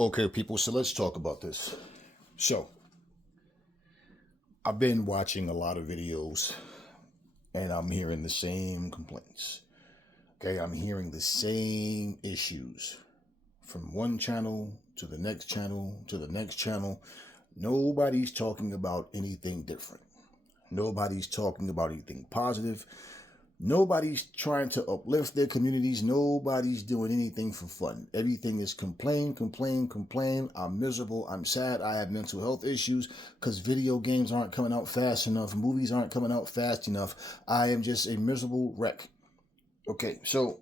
Okay, people, so let's talk about this. So, I've been watching a lot of videos and I'm hearing the same complaints. Okay, I'm hearing the same issues from one channel to the next channel to the next channel. Nobody's talking about anything different. Nobody's talking about anything positive. Nobody's trying to uplift their communities. Nobody's doing anything for fun. Everything is complain, complain, complain. I'm miserable. I'm sad. I have mental health issues because video games aren't coming out fast enough. Movies aren't coming out fast enough. I am just a miserable wreck. Okay, so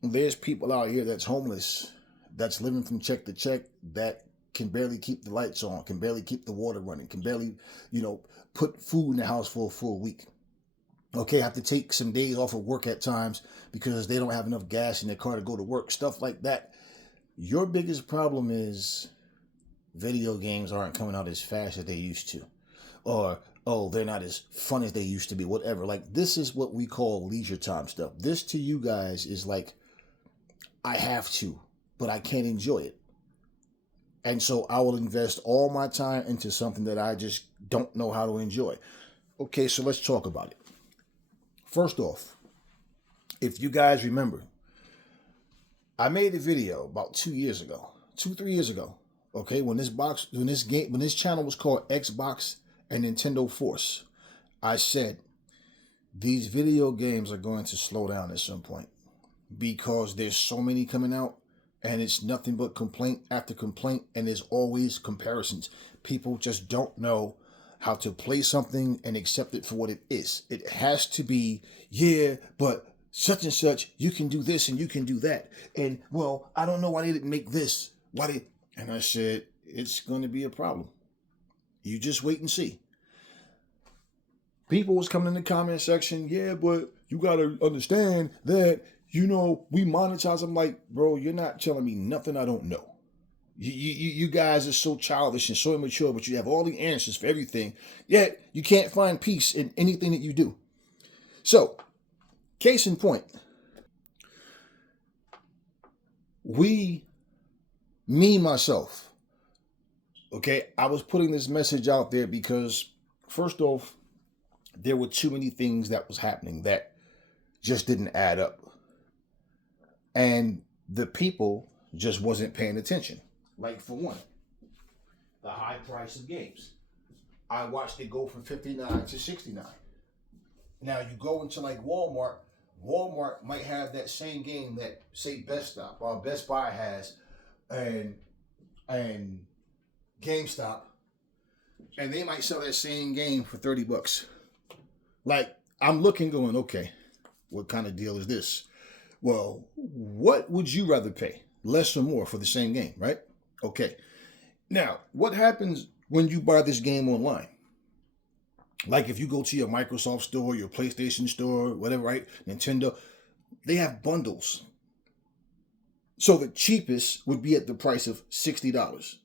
there's people out here that's homeless, that's living from check to check, that can barely keep the lights on, can barely keep the water running, can barely, put food in the house for a full week. Okay, have to take some days off of work at times because they don't have enough gas in their car to go to work, stuff like that. Your biggest problem is video games aren't coming out as fast as they used to. Or, oh, they're not as fun as they used to be, whatever. Like, this is what we call leisure time stuff. This to you guys is like, I have to, but I can't enjoy it. And so I will invest all my time into something that I just don't know how to enjoy. Okay, so let's talk about it. First off, if you guys remember, I made a video about 2 years ago, 3 years ago. Okay, when this channel was called Xbox and Nintendo Force, I said these video games are going to slow down at some point because there's so many coming out and it's nothing but complaint after complaint, and there's always comparisons. People just don't know how to play something and accept it for what it is. It has to be, yeah, but such and such, you can do this and you can do that. And well, I don't know why they didn't make this. Why did And I said, it's going to be a problem. You just wait and see. People was coming in the comment section, yeah, but you got to understand that, we monetize. I'm like, bro, you're not telling me nothing I don't know. You guys are so childish and so immature, but you have all the answers for everything, yet you can't find peace in anything that you do. So, case in point, myself, okay, I was putting this message out there because, first off, there were too many things that was happening that just didn't add up. And the people just wasn't paying attention. Like, for one, the high price of games. I watched it go from 59 to 69. Now you go into like Walmart. Walmart might have that same game that say Best Stop or Best Buy has, and and GameStop, and they might sell that same game for $30. Like, I'm looking, going, okay, what kind of deal is this? Well, what would you rather pay, less or more, for the same game, right? Okay. Now, what happens when you buy this game online? Like, if you go to your Microsoft store, your PlayStation store, whatever, right? Nintendo, they have bundles. So the cheapest would be at the price of $60.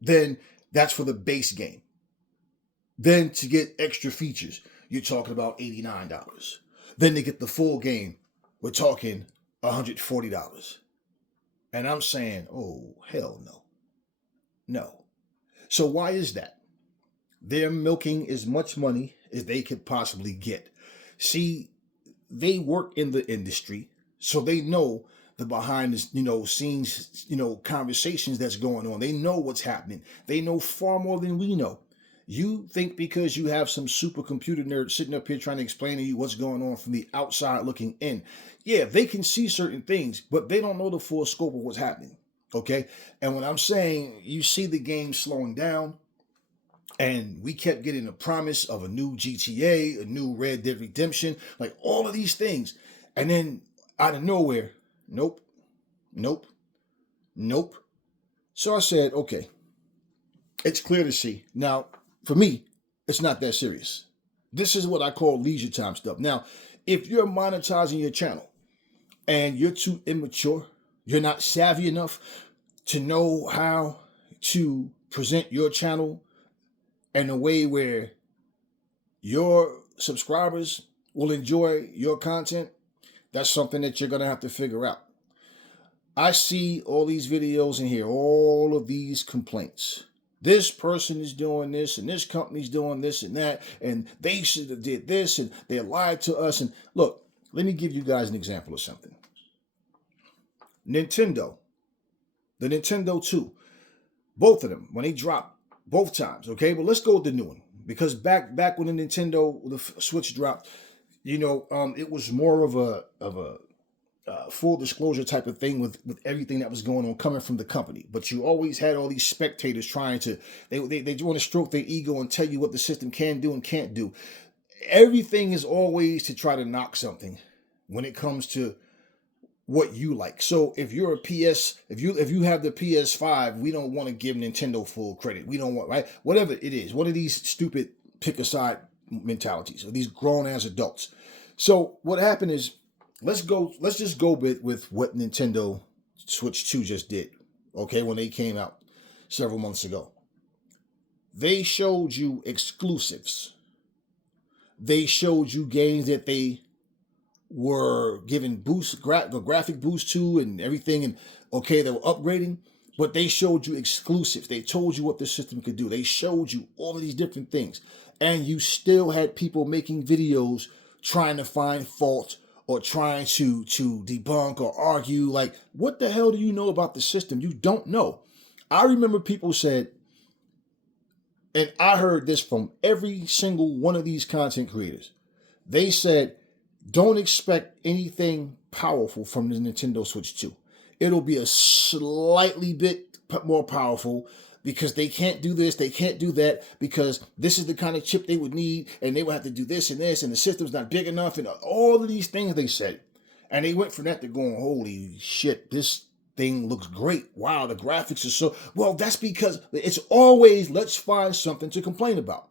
Then that's for the base game. Then to get extra features, you're talking about $89. Then to get the full game, we're talking $140. And I'm saying, oh, hell no. No. So why is that? They're milking as much money as they could possibly get. See, they work in the industry, so they know the behind the scenes, conversations that's going on. They know what's happening. They know far more than we know. You think because you have some supercomputer nerd sitting up here trying to explain to you what's going on from the outside looking in. Yeah, they can see certain things, but they don't know the full scope of what's happening. Okay? And when I'm saying you see the game slowing down, and we kept getting the promise of a new GTA, a new Red Dead Redemption, like all of these things. And then out of nowhere, nope, nope, nope. So I said, okay, it's clear to see. Now, for me, it's not that serious. This is what I call leisure time stuff. Now, if you're monetizing your channel and you're too immature, you're not savvy enough to know how to present your channel in a way where your subscribers will enjoy your content, that's something that you're going to have to figure out. I see all these videos and hear all of these complaints. This person is doing this, and this company's doing this and that, and they should have did this, and they lied to us. And look, let me give you guys an example of something. Nintendo, the Nintendo 2, both of them, when they dropped both times, okay? But let's go with the new one. Because back when the Nintendo, the Switch dropped, it was more of a full disclosure type of thing with everything that was going on coming from the company. But you always had all these spectators trying to, they want to stroke their ego and tell you what the system can do and can't do. Everything is always to try to knock something when it comes to what you like. So if you're a PS, if you have the PS5, we don't want to give Nintendo full credit. We don't want, right? Whatever it is, one of these stupid pick a side mentalities or these grown ass adults. So what happened is, let's just go with what Nintendo Switch 2 just did. Okay, when they came out several months ago. They showed you exclusives. They showed you games that they were giving graphic boost to and everything, and okay, they were upgrading, but they showed you exclusives. They told you what the system could do. They showed you all of these different things, and you still had people making videos trying to find fault or trying to debunk or argue. Like, what the hell do you know about the system? You don't know. I remember people said, and I heard this from every single one of these content creators. They said, don't expect anything powerful from the Nintendo Switch 2. It'll be a slightly bit more powerful because they can't do this, they can't do that, because this is the kind of chip they would need, and they would have to do this and this, and the system's not big enough, and all of these things they said. And they went from that to going, holy shit, this thing looks great. Wow, the graphics are so... Well, that's because it's always, let's find something to complain about.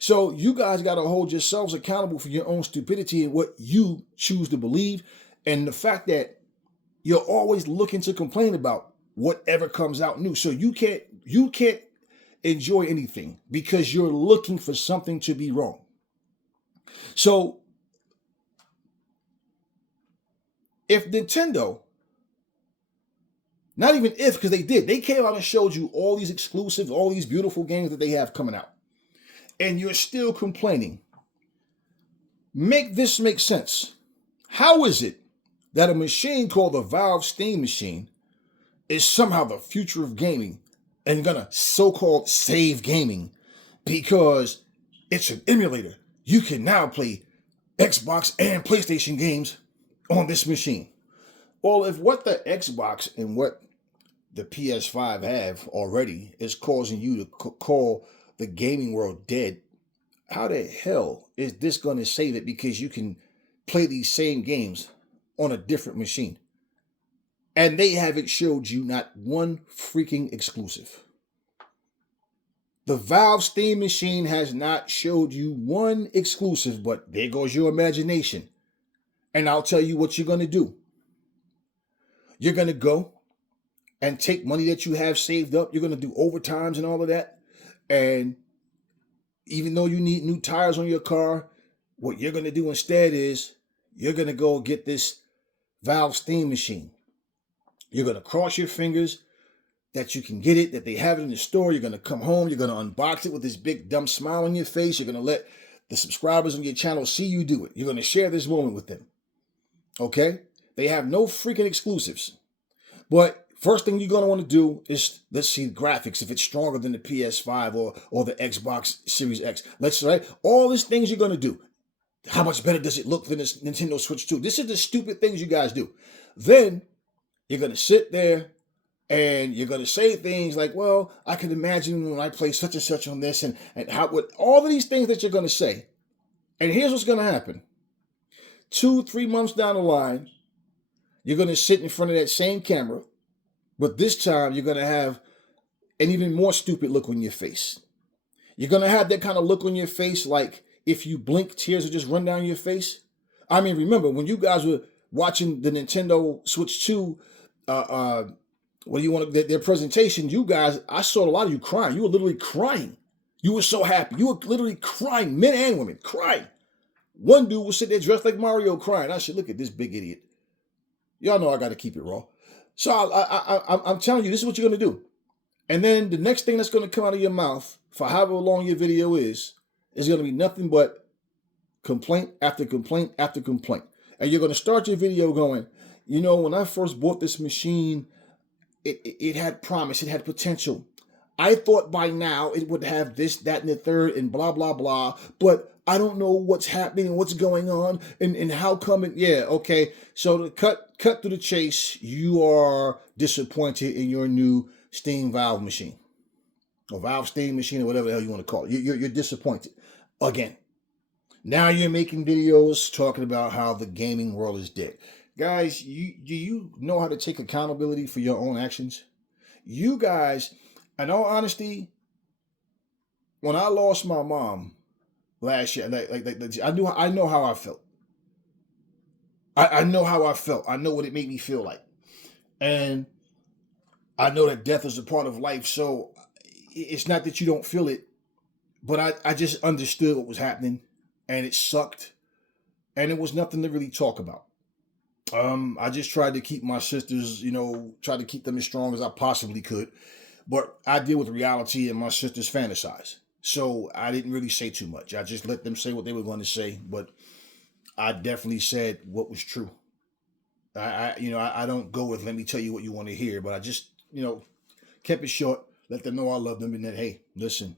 So you guys got to hold yourselves accountable for your own stupidity and what you choose to believe. And the fact that you're always looking to complain about whatever comes out new. So you can't enjoy anything because you're looking for something to be wrong. So if Nintendo, not even if, because they came out and showed you all these exclusives, all these beautiful games that they have coming out, and you're still complaining. Make this make sense. How is it that a machine called the Valve Steam machine is somehow the future of gaming and gonna so-called save gaming because it's an emulator? You can now play Xbox and PlayStation games on this machine. Well, if what the Xbox and what the PS5 have already is causing you to call the gaming world dead, how the hell is this going to save it because you can play these same games on a different machine? And they haven't showed you not one freaking exclusive. The Valve Steam machine has not showed you one exclusive, but there goes your imagination. And I'll tell you what you're going to do. You're going to go and take money that you have saved up. You're going to do overtimes and all of that. And even though you need new tires on your car, what you're going to do instead is you're going to go get this Valve Steam machine. You're going to cross your fingers that you can get it, that they have it in the store. You're going to come home. You're going to unbox it with this big dumb smile on your face. You're going to let the subscribers on your channel see you do it. You're going to share this moment with them. Okay? They have no freaking exclusives. But first thing you're going to want to do is, let's see the graphics, if it's stronger than the PS5 or the Xbox Series X. Right? All these things you're going to do. How much better does it look than this Nintendo Switch 2? This is the stupid things you guys do. Then you're going to sit there and you're going to say things like, well, I can imagine when I play such and such on this, and how, with all of these things that you're going to say. And here's what's going to happen. 2-3 months down the line, you're going to sit in front of that same camera, but this time you're going to have an even more stupid look on your face. You're going to have that kind of look on your face like if you blink, tears will just run down your face. I mean, remember, when you guys were watching the Nintendo Switch 2, their presentation, you guys, I saw a lot of you crying. You were literally crying. You were so happy. You were literally crying, men and women, crying. One dude was sitting there dressed like Mario crying. I said, look at this big idiot. Y'all know I got to keep it raw. So I'm telling you, this is what you're going to do. And then the next thing that's going to come out of your mouth for however long your video is going to be nothing but complaint after complaint after complaint. And you're going to start your video going, you know, when I first bought this machine, it had promise, it had potential. I thought by now it would have this, that, and the third, and blah, blah, blah. But I don't know what's happening and what's going on and how come it. Yeah, okay. So to cut to the chase, you are disappointed in your new steam valve machine or valve steam machine or whatever the hell you want to call it. You're disappointed again. Now you're making videos talking about how the gaming world is dead. Guys, do you know how to take accountability for your own actions? You guys, in all honesty, when I lost my mom last year, I know how I felt. I know how I felt. I know what it made me feel like. And I know that death is a part of life. So it's not that you don't feel it, but I just understood what was happening and it sucked. And it was nothing to really talk about. I just tried to keep my sisters, tried to keep them as strong as I possibly could. But I deal with reality and my sisters fantasize. So I didn't really say too much. I just let them say what they were going to say. But I definitely said what was true. I don't go with, let me tell you what you want to hear. But I just, kept it short. Let them know I love them and that, hey, listen,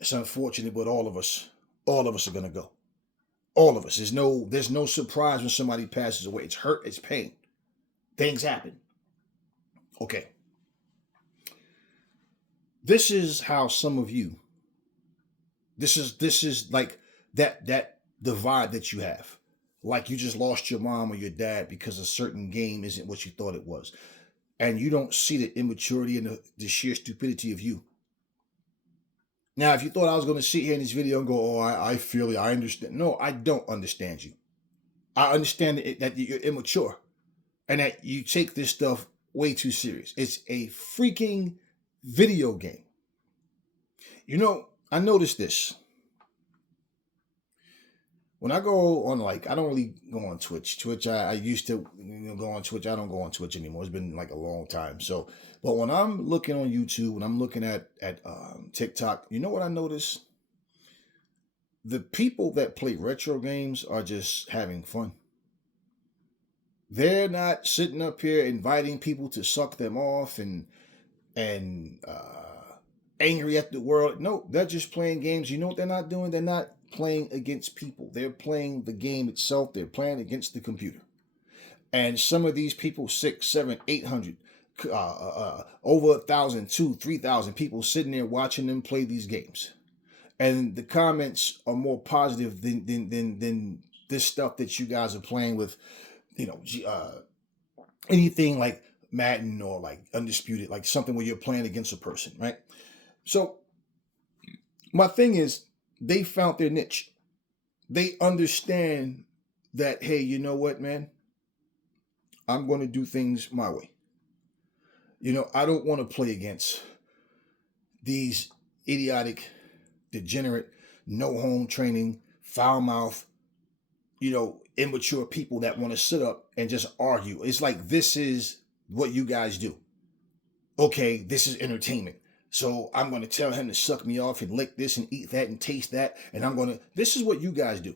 it's unfortunate, but all of us are going to go. All of us. There's no surprise when somebody passes away. It's hurt. It's pain. Things happen. Okay. This is how some of you, this is like that divide that you have. Like you just lost your mom or your dad because a certain game isn't what you thought it was. And you don't see the immaturity and the sheer stupidity of you. Now, if you thought I was going to sit here in this video and go, oh, I feel it, I understand. No, I don't understand you. I understand that you're immature and that you take this stuff way too serious. It's a freaking video game. I noticed this. When I go on, I don't really go on Twitch. Twitch, I used to go on Twitch. I don't go on Twitch anymore. It's been like a long time. So, but when I'm looking on YouTube, when I'm looking at TikTok, you know what I notice? The people that play retro games are just having fun. They're not sitting up here inviting people to suck them off and angry at the world. No, they're just playing games. You know what they're not doing? They're not playing against people. They're playing the game itself. They're playing against the computer. And some of these people, 600, 700, 800, over 1,000, 2,000, 3,000 people sitting there watching them play these games. And the comments are more positive than this stuff that you guys are playing with, anything like Madden or like Undisputed, like something where you're playing against a person, right? So my thing is, they found their niche. They understand that, hey, you know what, man? I'm going to do things my way. I don't want to play against these idiotic, degenerate, no home training, foul mouth, immature people that want to sit up and just argue. It's like, this is what you guys do. Okay, this is entertainment. So I'm going to tell him to suck me off and lick this and eat that and taste that. And this is what you guys do.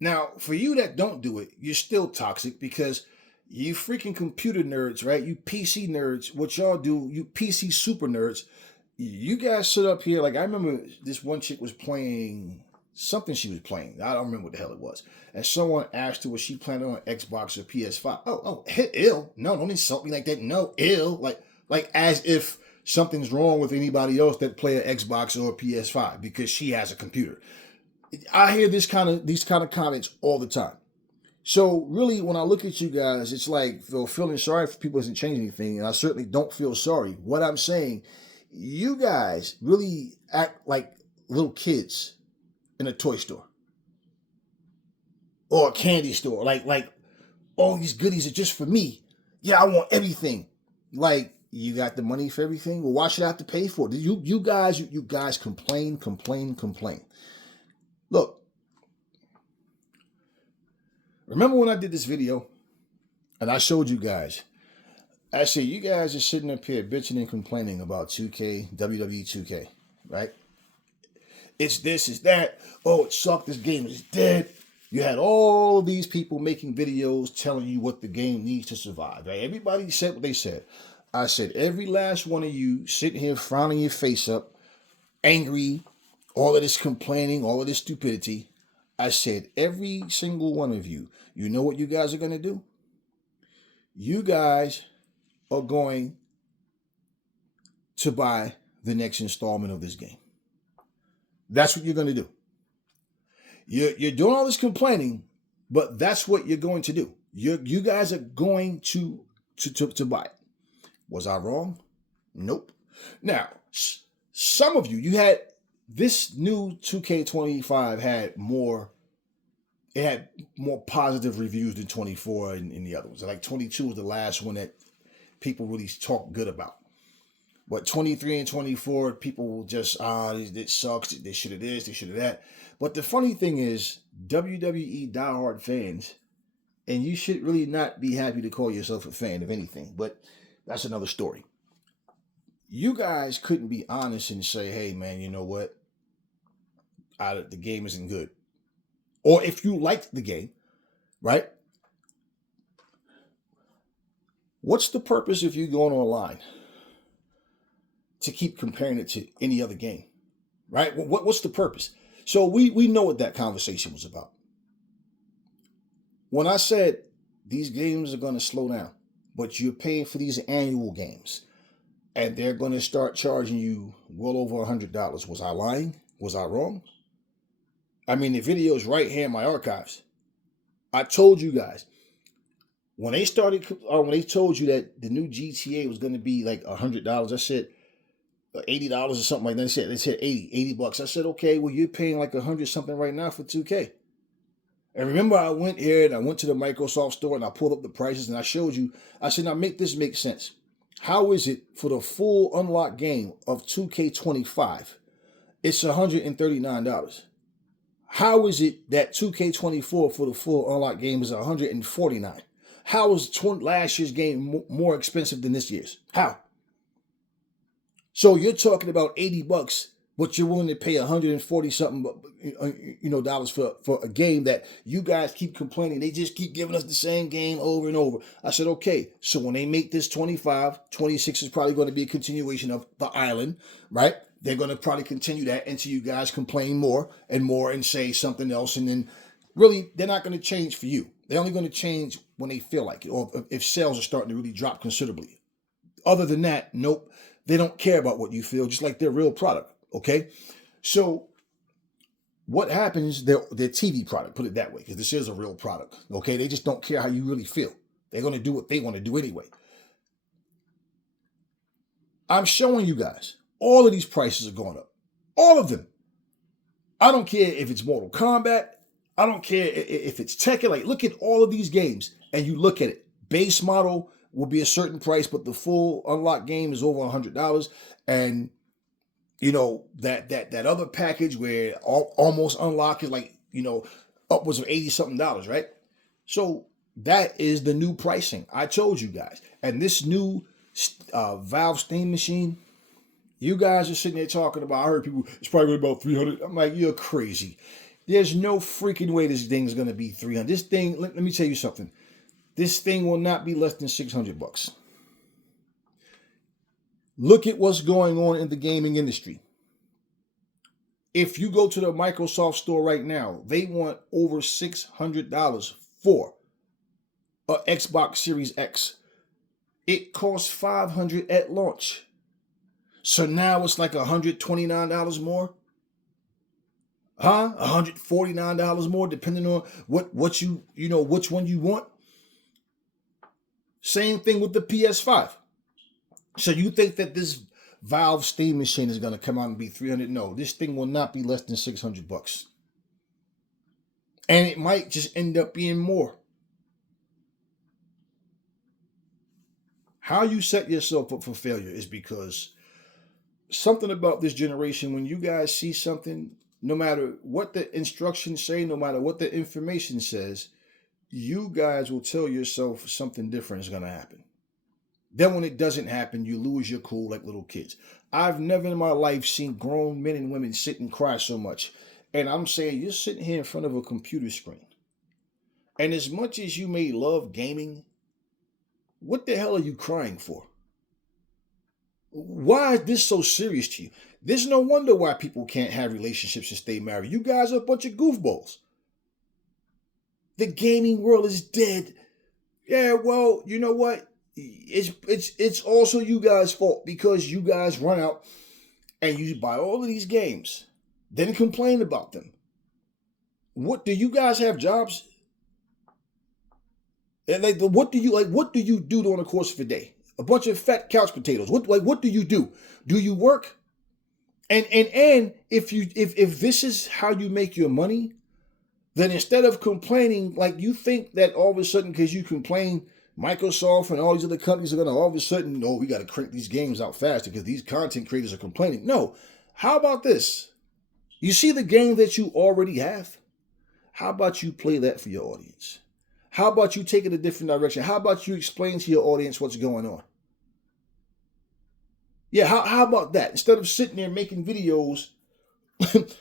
Now, for you that don't do it, you're still toxic because you freaking computer nerds, right? You PC nerds, what y'all do, you PC super nerds, you guys sit up here. Like I remember this one chick was playing something she was playing. I don't remember what the hell it was. And someone asked her, was she playing on Xbox or PS5? Oh, ill. No, don't insult me like that. No, ill. Like as if something's wrong with anybody else that play an Xbox or a PS5 because she has a computer. I hear these kind of comments all the time. So really, when I look at you guys, it's like feeling sorry for people doesn't change anything, and I certainly don't feel sorry. What I'm saying, you guys really act like little kids in a toy store or a candy store. Like all these goodies are just for me. Yeah, I want everything. Like, you got the money for everything? Well, why should I have to pay for it? You guys complain. Look, remember when I did this video And I showed you guys. I said, you guys are sitting up here bitching and complaining about 2K, WWE 2K, right? It's this, it's that. Oh, it sucked. This game is dead. You had all these people making videos telling you what the game needs to survive, right? Everybody said what they said. I said, every last one of you sitting here frowning your face up, angry, all of this complaining, all of this stupidity. I said, every single one of you, you know what you guys are going to do? You guys are going to buy the next installment of this game. That's what you're going to do. You're doing all this complaining, but that's what you're going to do. You guys are going to buy it. Was I wrong? Nope. Now, some of you had this new 2K25 had more positive reviews than 24 and the other ones. Like 22 was the last one that people really talk good about. But 23 and 24, people will just, it sucks, they should have this, they should have that. But the funny thing is, WWE diehard fans, and you should really not be happy to call yourself a fan of anything, but that's another story. You guys couldn't be honest and say, hey man, you know what? The game isn't good. Or if you liked the game, right? What's the purpose if you're going online to keep comparing it to any other game, right? What's the purpose? So we know what that conversation was about. When I said these games are going to slow down, but you're paying for these annual games, and they're going to start charging you well over $100. Was I lying? Was I wrong? I mean, the video's right here in my archives. I told you guys, when they told you that the new GTA was going to be like $100, I said $80 or something like that. They said 80 bucks. I said, okay, well, you're paying like 100 something right now for 2K. And remember, I went here and I went to the Microsoft store and I pulled up the prices and I showed you. I said, now make this make sense. How is it for the full unlocked game of 2K25? It's $139. How is it that 2K24 for the full unlocked game is $149? How is last year's game more expensive than this year's? How? So you're talking about 80 bucks, but you're willing to pay 140 something, dollars for a game that you guys keep complaining. They just keep giving us the same game over and over. I said, okay, so when they make this 25, 26 is probably going to be a continuation of The Island, right? They're going to probably continue that until you guys complain more and say something else. And then really, they're not going to change for you. They're only going to change when they feel like it, or if sales are starting to really drop considerably. Other than that, nope. They don't care about what you feel, just like their real product, okay? So what happens, their TV product, put it that way, because this is a real product, okay? They just don't care how you really feel. They're going to do what they want to do anyway. I'm showing you guys, all of these prices are going up. All of them. I don't care if it's Mortal Kombat. I don't care if it's Tekken. Like, look at all of these games, and you look at it. Base model will be a certain price, but the full unlocked game is over $100. And that other package where almost unlocked is like, upwards of $80 something, right? So that is the new pricing. I told you guys. And this new Valve Steam machine, you guys are sitting there talking about, I heard people, it's probably about 300. I'm like, you're crazy. There's no freaking way this thing is going to be 300. This thing, let me tell you something. This thing will not be less than $600. Look at what's going on in the gaming industry. If you go to the Microsoft store right now, they want over $600 for an Xbox Series X. It costs $500 at launch. So now it's like $129 more. $149 more, depending on what you which one you want. Same thing with the PS5. So you think that this Valve Steam machine is going to come out and be $300? No, this thing will not be less than $600. And it might just end up being more. How you set yourself up for failure is because something about this generation, when you guys see something, no matter what the instructions say, no matter what the information says, you guys will tell yourself something different is going to happen. Then when it doesn't happen, you lose your cool like little kids. I've never in my life seen grown men and women sit and cry so much. And I'm saying you're sitting here in front of a computer screen. And as much as you may love gaming, what the hell are you crying for? Why is this so serious to you? There's no wonder why people can't have relationships and stay married. You guys are a bunch of goofballs. The gaming world is dead. Yeah, well, you know what? It's also you guys' fault because you guys run out and you buy all of these games, then complain about them. What do you guys have jobs? And like, what do you do during the course of a day? A bunch of fat couch potatoes. What do you do? Do you work? And if this is how you make your money, then instead of complaining, like you think that all of a sudden because you complain, Microsoft and all these other companies are gonna all of a sudden, we got to crank these games out faster because these content creators are complaining. No. How about this? You see the game that you already have? How about you play that for your audience? How about you take it a different direction? How about you explain to your audience what's going on? Yeah, how about that? Instead of sitting there making videos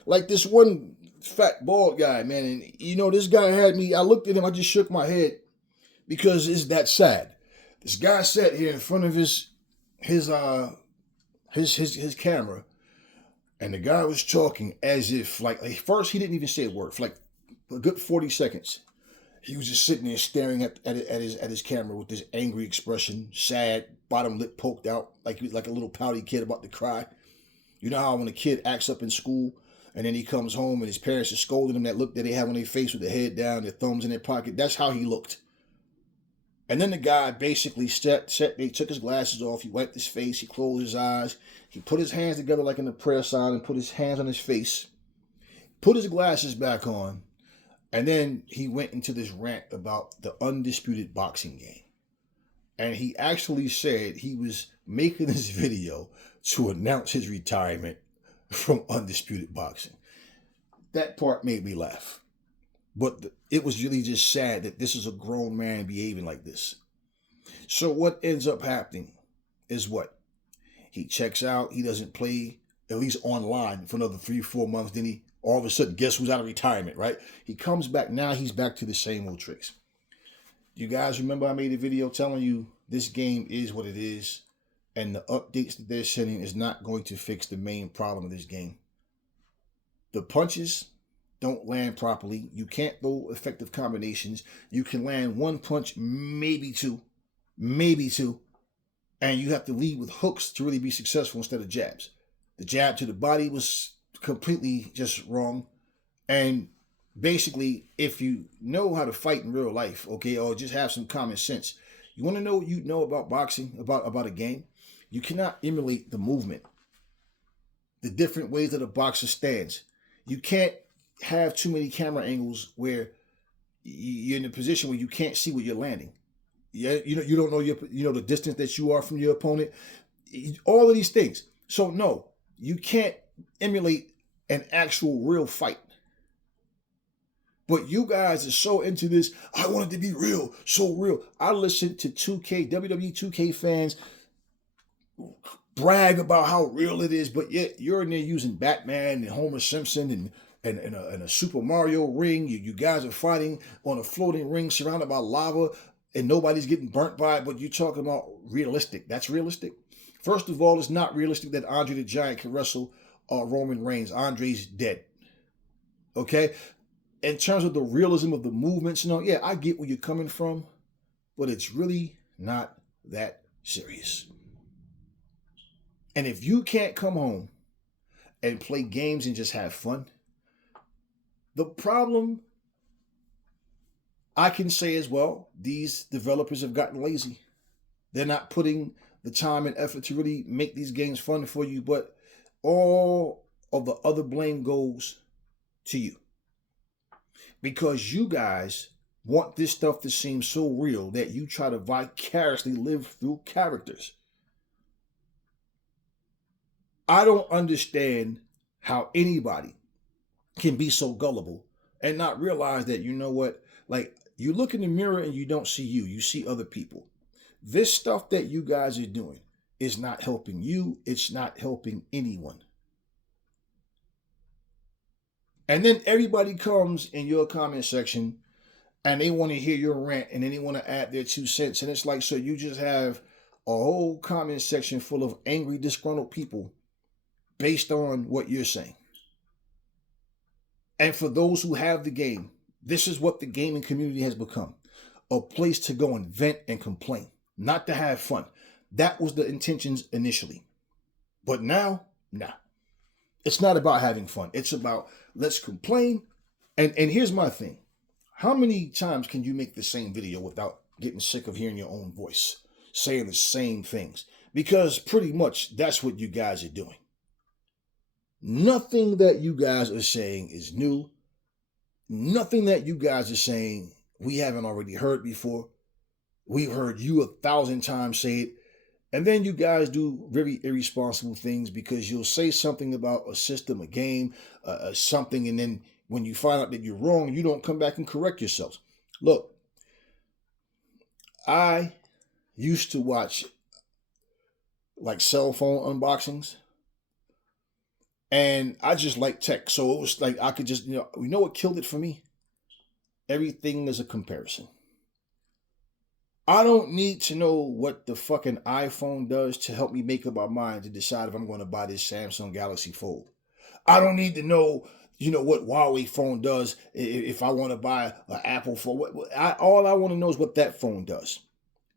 like this one fat bald guy, man, and this guy had me, I looked at him, I just shook my head because it's that sad. This guy sat here in front of his camera, and the guy was talking as if like first he didn't even say a word for like a good 40 seconds. He was just sitting there staring at his camera with this angry expression, sad, bottom lip poked out, like he was like a little pouty kid about to cry. You know how when a kid acts up in school and then he comes home and his parents are scolding him, that look that they have on their face with their head down, their thumbs in their pocket. That's how he looked. And then the guy basically he took his glasses off, he wiped his face, he closed his eyes, he put his hands together like in the prayer sign and put his hands on his face, put his glasses back on, and then he went into this rant about the Undisputed boxing game. And he actually said he was making this video to announce his retirement from Undisputed boxing. That part made me laugh. But it was really just sad that this is a grown man behaving like this. So what ends up happening is what? He checks out. He doesn't play, at least online, for another 3-4 months. Then he all of a sudden, guess who's out of retirement, right? He comes back. Now he's back to the same old tricks. You guys remember I made a video telling you this game is what it is. And the updates that they're sending is not going to fix the main problem of this game. The punches don't land properly. You can't throw effective combinations. You can land one punch, maybe two. And you have to lead with hooks to really be successful instead of jabs. The jab to the body was completely just wrong. And basically, if you know how to fight in real life, okay, or just have some common sense, you want to know what you know about boxing, about a game? You cannot emulate the movement, the different ways that a boxer stands. You can't have too many camera angles where you're in a position where you can't see what you're landing. Yeah, you don't know the distance that you are from your opponent. All of these things. So no, you can't emulate an actual real fight. But you guys are so into this. I want it to be real, so real. I listen to WWE 2K fans brag about how real it is, but yet you're in there using Batman and Homer Simpson and a Super Mario ring. You guys are fighting on a floating ring surrounded by lava and nobody's getting burnt by it, but you're talking about realistic. That's realistic? First of all, it's not realistic that Andre the Giant can wrestle Roman Reigns. Andre's dead. Okay? In terms of the realism of the movements, yeah, I get where you're coming from, but it's really not that serious. And if you can't come home and play games and just have fun, the problem I can say as well, these developers have gotten lazy. They're not putting the time and effort to really make these games fun for you, but all of the other blame goes to you. Because you guys want this stuff to seem so real that you try to vicariously live through characters. I don't understand how anybody can be so gullible and not realize that, you know what, like You look in the mirror and you don't see you. You see other people. This stuff that you guys are doing is not helping you. It's not helping anyone. And then everybody comes in your comment section and they want to hear your rant and then they want to add their 2 cents. And it's like, so you just have a whole comment section full of angry, disgruntled people based on what you're saying. And for those who have the game, this is what the gaming community has become. A place to go and vent and complain, not to have fun. That was the intentions initially. But now, nah. It's not about having fun. It's about let's complain. And here's my thing. How many times can you make the same video without getting sick of hearing your own voice, saying the same things? Because pretty much that's what you guys are doing. Nothing that you guys are saying is new. Nothing that you guys are saying we haven't already heard before. We've heard you 1,000 times say it. And then you guys do very irresponsible things because you'll say something about a system, a game, something, and then when you find out that you're wrong, you don't come back and correct yourselves. Look, I used to watch like cell phone unboxings, and I just like tech. So it was like I could just, you know what killed it for me? Everything is a comparison. I don't need to know what the fucking iPhone does to help me make up my mind to decide if I'm going to buy this Samsung Galaxy Fold. I don't need to know, what Huawei phone does if I want to buy an Apple phone. All I want to know is what that phone does.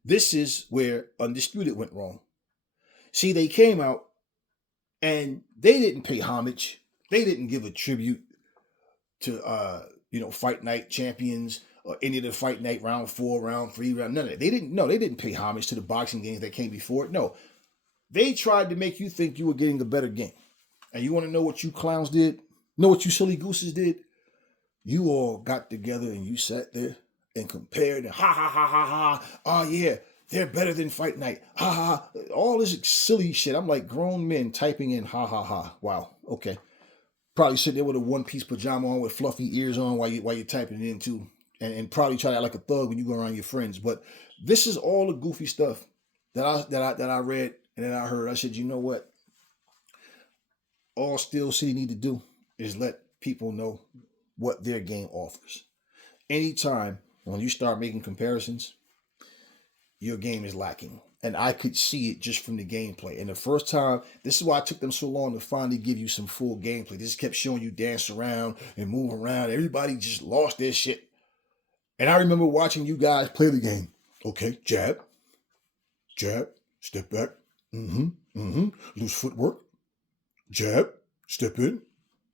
This is where Undisputed went wrong. See, they came out and they didn't pay homage. They didn't give a tribute to, Fight Night champions or any of the Fight Night round 4, round 3, none of that. They didn't pay homage to the boxing games that came before it. No, they tried to make you think you were getting a better game. And you want to know what you clowns did? Know what you silly gooses did? You all got together and you sat there and compared and ha ha ha ha ha. Oh yeah, they're better than Fight Night. Ha ha. All this silly shit. I'm like grown men typing in ha ha ha. Wow. Okay. Probably sitting there with a one-piece pajama on with fluffy ears on while you're typing it in too. And probably try to act like a thug when you go around your friends. But this is all the goofy stuff that I read and then I heard. I said, you know what? All Steel City need to do is let people know what their game offers. Anytime when you start making comparisons, your game is lacking. And I could see it just from the gameplay. And the first time, this is why it took them so long to finally give you some full gameplay. They just kept showing you dance around and move around. Everybody just lost their shit. And I remember watching you guys play the game. Okay, jab, step back, loose footwork, jab, step in,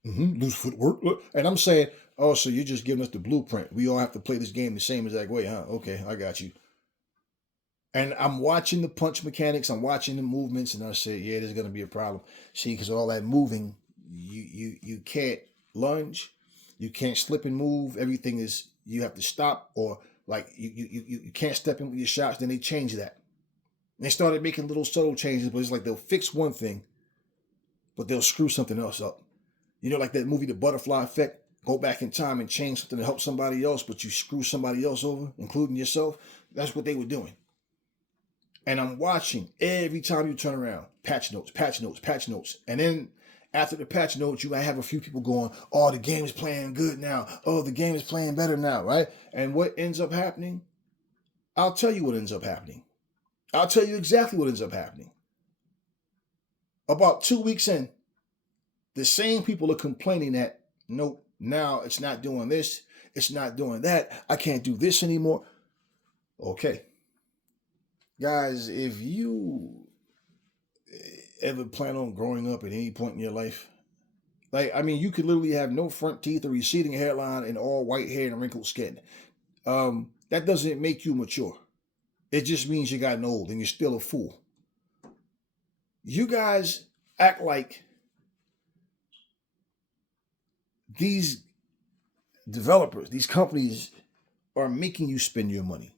loose footwork. And I'm saying, oh, so you're just giving us the blueprint. We all have to play this game the same exact way, huh? Okay, I got you. And I'm watching the punch mechanics, I'm watching the movements, and I say, yeah, there's going to be a problem. See, because all that moving, you can't lunge, you can't slip and move. Everything is, you have to stop, or like you can't step in with your shots. Then they change that. And they started making little subtle changes, but it's like they'll fix one thing, but they'll screw something else up. Like that movie, The Butterfly Effect. Go back in time and change something to help somebody else, but you screw somebody else over, including yourself. That's what they were doing. And I'm watching every time you turn around, patch notes. And then after the patch notes, you might have a few people going, oh, the game is playing good now. Oh, the game is playing better now, right? And what ends up happening? I'll tell you what ends up happening. I'll tell you exactly what ends up happening. About 2 weeks in, the same people are complaining that, nope, now it's not doing this, it's not doing that, I can't do this anymore. Okay. Guys, if you ever plan on growing up at any point in your life, you could literally have no front teeth, a receding hairline, and all white hair and wrinkled skin. That doesn't make you mature. It just means you gotten old and you're still a fool. You guys act like these developers, these companies are making you spend your money.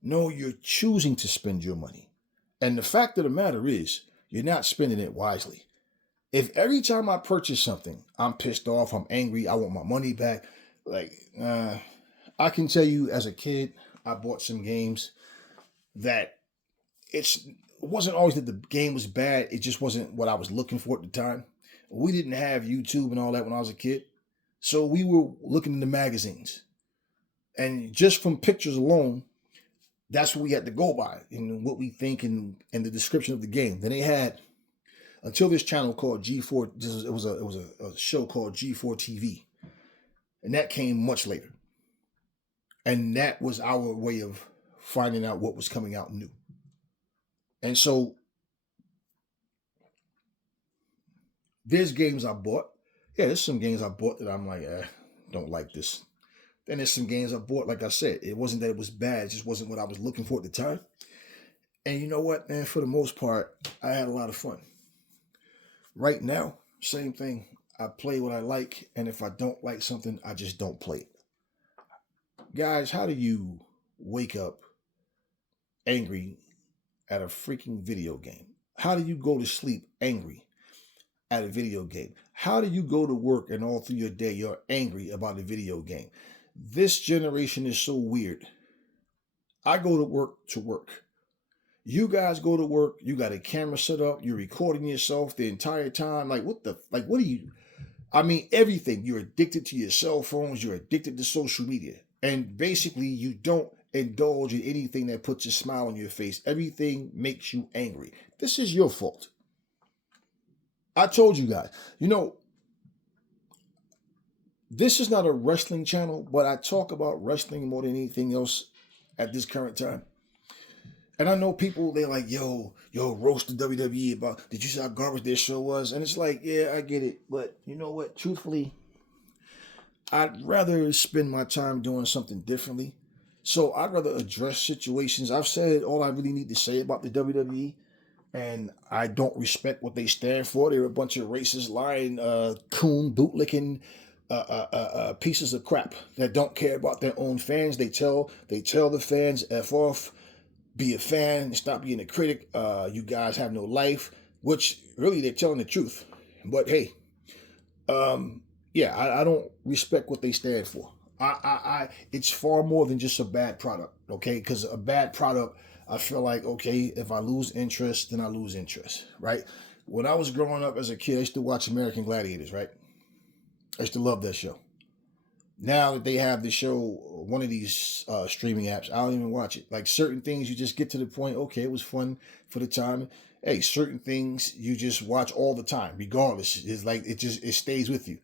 No, you're choosing to spend your money. And the fact of the matter is, you're not spending it wisely. If every time I purchase something, I'm pissed off, I'm angry, I want my money back, I can tell you as a kid, I bought some games that it wasn't always that the game was bad. It just wasn't what I was looking for at the time. We didn't have YouTube and all that when I was a kid. So we were looking in the magazines. And just from pictures alone, that's what we had to go by and what we think and the description of the game. Then they had until this channel called G4. It was a show called G4 TV, and that came much later. And that was our way of finding out what was coming out new. And so there's games I bought. Yeah, there's some games I bought that I'm like, don't like this. Then there's some games I bought, like I said, it wasn't that it was bad, it just wasn't what I was looking for at the time. And you know what, man, for the most part, I had a lot of fun. Right now, same thing. I play what I like, and if I don't like something, I just don't play it. Guys, how do you wake up angry at a freaking video game? How do you go to sleep angry at a video game? How do you go to work and all through your day you're angry about a video game? This generation is so weird. I go to work to work. You guys go to work, you got a camera set up, you're recording yourself the entire time. Like, what are you? I mean, everything. You're addicted to your cell phones, you're addicted to social media. And basically, you don't indulge in anything that puts a smile on your face. Everything makes you angry. This is your fault. I told you guys, this is not a wrestling channel, but I talk about wrestling more than anything else at this current time. And I know people, they're like, yo, roast the WWE about, did you see how garbage their show was? And it's like, yeah, I get it. But you know what? Truthfully, I'd rather spend my time doing something differently. So I'd rather address situations. I've said all I really need to say about the WWE. And I don't respect what they stand for. They're a bunch of racist, lying, coon, bootlicking pieces of crap that don't care about their own fans. They tell the fans, F off. Be a fan, stop being a critic. You guys have no life, which really they're telling the truth. But hey, I don't respect what they stand for. It's far more than just a bad product, okay? Because a bad product, I feel like, okay, if I lose interest, then I lose interest, right? When I was growing up as a kid, I used to watch American Gladiators, right? I used to love that show. Now that they have the show, one of these streaming apps, I don't even watch it. Like certain things, you just get to the point, okay, it was fun for the time. Hey, certain things you just watch all the time, regardless. It's like it stays with you.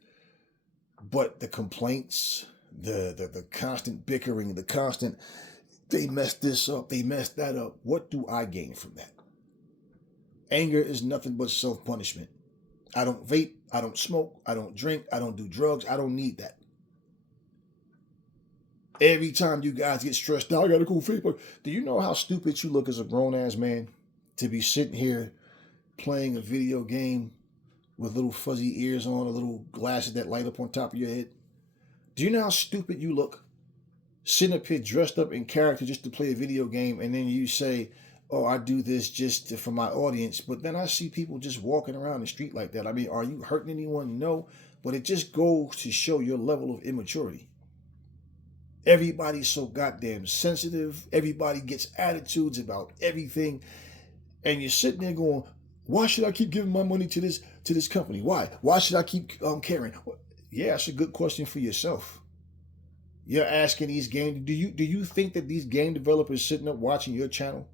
But the complaints, the constant bickering, the constant, they messed this up, they messed that up. What do I gain from that? Anger is nothing but self-punishment. I don't vape, I don't smoke, I don't drink, I don't do drugs, I don't need that. Every time you guys get stressed out, I gotta go Facebook. Do you know how stupid you look as a grown-ass man to be sitting here playing a video game with little fuzzy ears on, or little glasses that light up on top of your head? Do you know how stupid you look? Sitting up here dressed up in character just to play a video game, and then you say, oh, I do this just for my audience. But then I see people just walking around the street like that. I mean, are you hurting anyone? No. But it just goes to show your level of immaturity. Everybody's so goddamn sensitive. Everybody gets attitudes about everything. And you're sitting there going, why should I keep giving my money to this company? Why? Why should I keep caring? Yeah, that's a good question for yourself. You're asking these game. Do you think that these game developers sitting up watching your channel,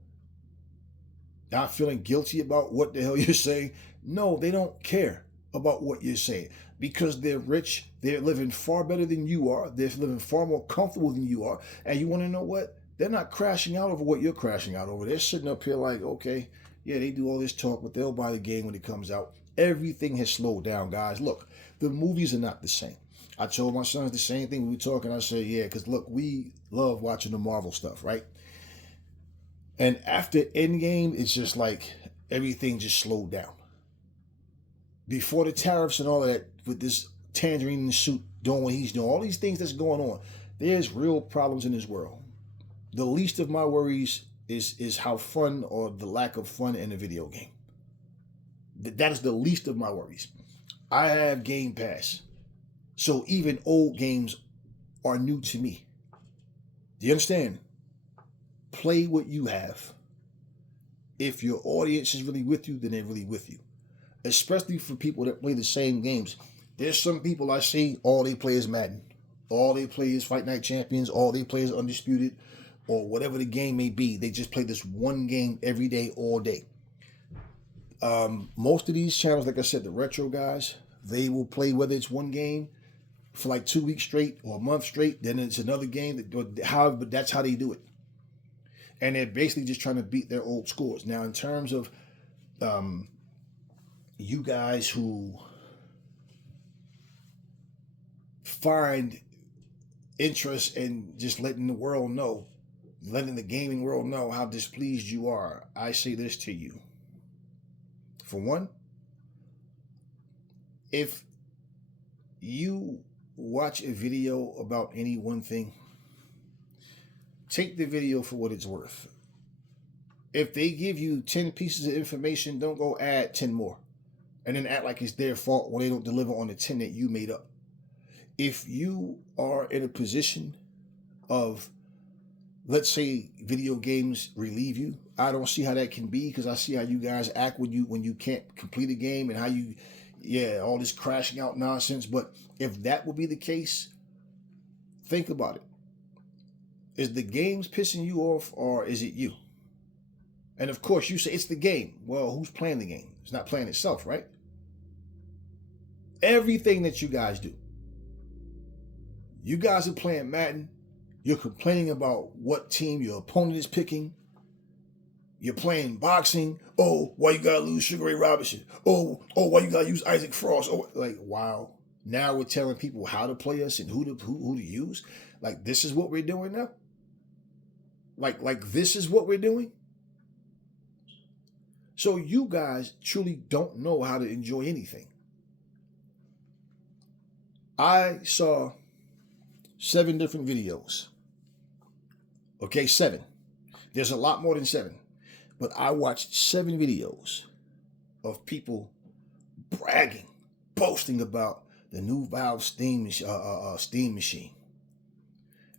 not feeling guilty about what the hell you're saying? No, they don't care about what you're saying because they're rich. They're living far better than you are. They're living far more comfortable than you are. And you want to know what? They're not crashing out over what you're crashing out over. They're sitting up here like, okay, yeah, they do all this talk, but they'll buy the game when it comes out. Everything has slowed down, guys. Look, the movies are not the same. I told my sons the same thing. We were talking. I said, yeah, because look, we love watching the Marvel stuff, right? And after Endgame, it's just like everything just slowed down. Before the tariffs and all of that, with this Tangerine in the suit doing what he's doing, all these things that's going on, there's real problems in this world. The least of my worries is how fun or the lack of fun in a video game. That is the least of my worries. I have Game Pass. So even old games are new to me. Do you understand? Play what you have. If your audience is really with you, then they're really with you. Especially for people that play the same games. There's some people I see, all they play is Madden. All they play is Fight Night Champions. All they play is Undisputed. Or whatever the game may be. They just play this one game every day, all day. Most of these channels, like I said, the retro guys, they will play whether it's one game for like 2 weeks straight or a month straight. Then it's another game. However, that's how they do it. And they're basically just trying to beat their old scores. Now, in terms of you guys who find interest in just letting the world know, letting the gaming world know how displeased you are, I say this to you. For one, if you watch a video about any one thing, take the video for what it's worth. If they give you 10 pieces of information, don't go add 10 more and then act like it's their fault when they don't deliver on the 10 that you made up. If you are in a position of, let's say, video games relieve you, I don't see how that can be, because I see how you guys act when you can't complete a game and how you, all this crashing out nonsense. But if that would be the case, think about it. Is the games pissing you off, or is it you? And of course, you say it's the game. Well, who's playing the game? It's not playing itself, right? Everything that you guys do. You guys are playing Madden. You're complaining about what team your opponent is picking. You're playing boxing. Oh, why you gotta lose Sugar Ray Robinson? Oh, why you gotta use Isaac Frost? Oh, like, wow. Now we're telling people how to play us and who to use. Like, this is what we're doing now? Like this is what we're doing? So you guys truly don't know how to enjoy anything. I saw 7 different videos. Okay, 7. There's a lot more than 7. But I watched 7 videos of people bragging, boasting about the new Valve Steam machine.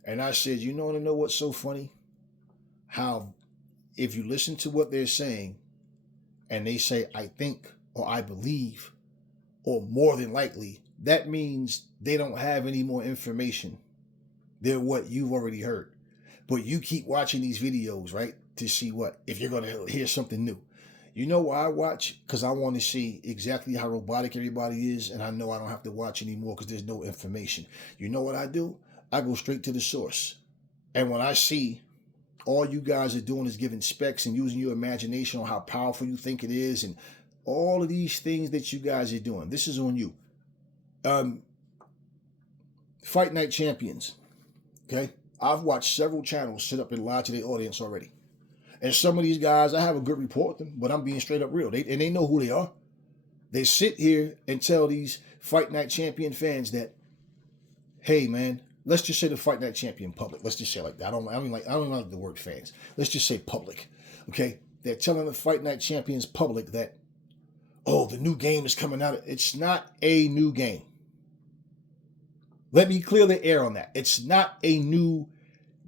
And I said, you want to know what's so funny? How if you listen to what they're saying and they say, I think, or I believe, or more than likely, that means they don't have any more information than what you've already heard. But you keep watching these videos, right, to see what, if you're going to hear something new. You know why I watch? Because I want to see exactly how robotic everybody is, and I know I don't have to watch anymore because there's no information. You know what I do? I go straight to the source. And when I see all you guys are doing is giving specs and using your imagination on how powerful you think it is, and all of these things that you guys are doing, this is on you. Fight Night Champions. Okay? I've watched several channels sit up and lie to their audience already. And some of these guys, I have a good rapport with them, but I'm being straight up real. They know who they are. They sit here and tell these Fight Night Champion fans that, hey man, let's just say the Fight Night Champion public. Let's just say it like that. I don't even like the word fans. Let's just say public. Okay? They're telling the Fight Night Champions public that, oh, the new game is coming out. It's not a new game. Let me clear the air on that. It's not a new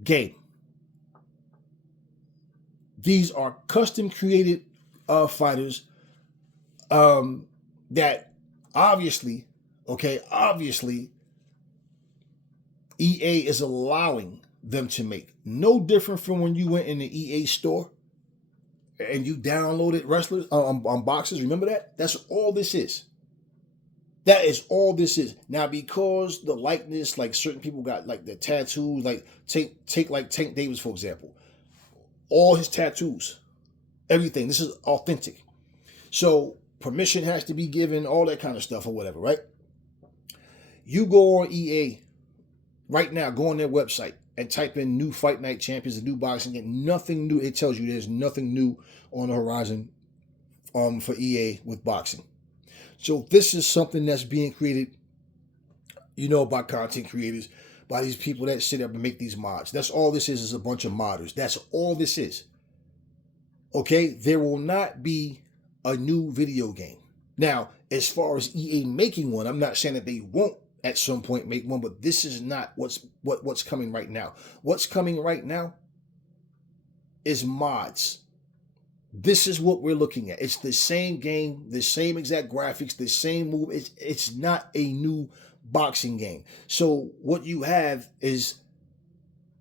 game. These are custom created fighters that obviously EA is allowing them to make. No different from when you went in the EA store and you downloaded wrestlers on boxes. Remember that? That's all this is. That is all this is. Now, because the likeness, like certain people got like the tattoos, like take like Tank Davis, for example. All his tattoos, everything. This is authentic. So permission has to be given, all that kind of stuff or whatever, right? You go on EA right now, go on their website and type in new Fight Night Champions, the new boxing game. Nothing new. It tells you there's nothing new on the horizon for EA with boxing. So this is something that's being created, by content creators, by these people that sit up and make these mods. That's all this is a bunch of modders. That's all this is. Okay? There will not be a new video game. Now, as far as EA making one, I'm not saying that they won't at some point make one, but this is not what's coming right now. What's coming right now is mods. This is what we're looking at. It's the same game, the same exact graphics, the same move. It's not a new boxing game. So what you have is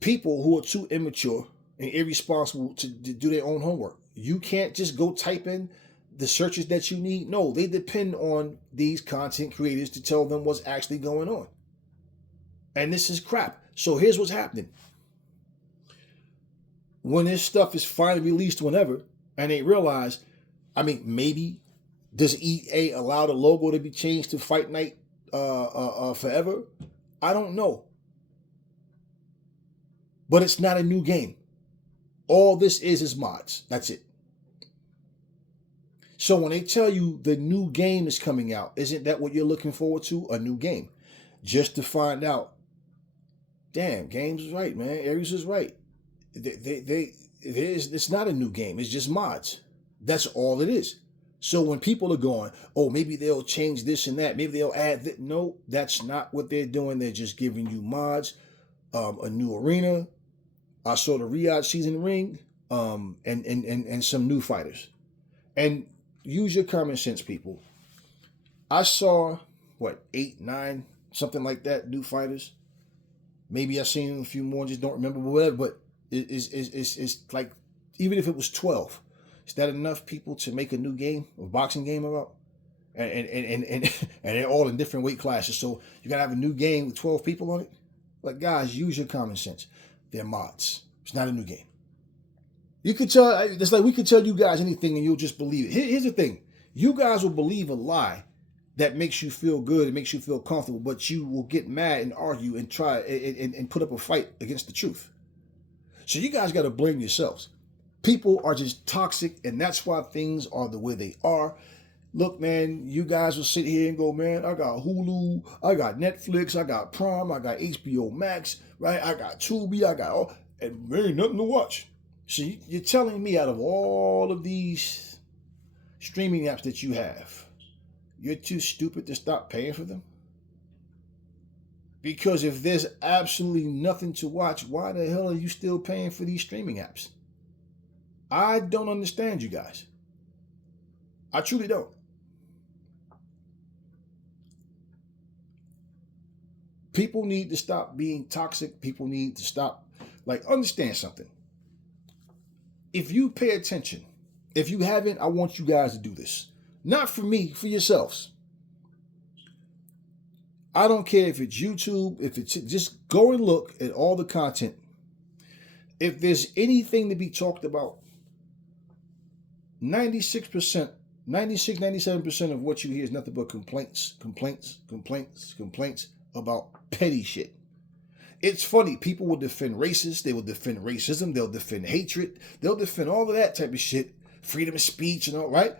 people who are too immature and irresponsible to do their own homework. You can't just go type in the searches that you need. No, they depend on these content creators to tell them what's actually going on. And this is crap. So here's what's happening. When this stuff is finally released, whenever, and they realize, I mean, maybe does EA allow the logo to be changed to Fight Night forever? I don't know. But it's not a new game. All this is mods. That's it. So when they tell you the new game is coming out, isn't that what you're looking forward to? A new game. Just to find out, damn, Games is right, man. Aries is right. It's not a new game. It's just mods. That's all it is. So when people are going, oh, maybe they'll change this and that. Maybe they'll add that. No, that's not what they're doing. They're just giving you mods, a new arena. I saw the Riyadh season ring, and some new fighters. And use your common sense, people. I saw, 8, 9, something like that, new fighters. Maybe I seen a few more, just don't remember, whatever. But it's like, even if it was 12, is that enough people to make a new game, a boxing game about? And they're all in different weight classes. So you gotta have a new game with 12 people on it? Like, guys, use your common sense. They're mods. It's not a new game. You could tell, it's like we could tell you guys anything and you'll just believe it. Here's the thing. You guys will believe a lie that makes you feel good, it makes you feel comfortable, but you will get mad and argue and try and put up a fight against the truth. So you guys got to blame yourselves. People are just toxic, and that's why things are the way they are. Look, man, you guys will sit here and go, man, I got Hulu, I got Netflix, I got Prime, I got HBO Max, right? I got Tubi, I got all, and there ain't nothing to watch. So you're telling me out of all of these streaming apps that you have, you're too stupid to stop paying for them? Because if there's absolutely nothing to watch, why the hell are you still paying for these streaming apps? I don't understand you guys. I truly don't. People need to stop being toxic. People need to stop, understand something. If you pay attention, if you haven't, I want you guys to do this. Not for me, for yourselves. I don't care if it's YouTube, if it's, just go and look at all the content. If there's anything to be talked about, 96%, 97% of what you hear is nothing but complaints about petty shit. It's funny. People will defend racists. They will defend racism. They'll defend hatred. They'll defend all of that type of shit. Freedom of speech and all, right?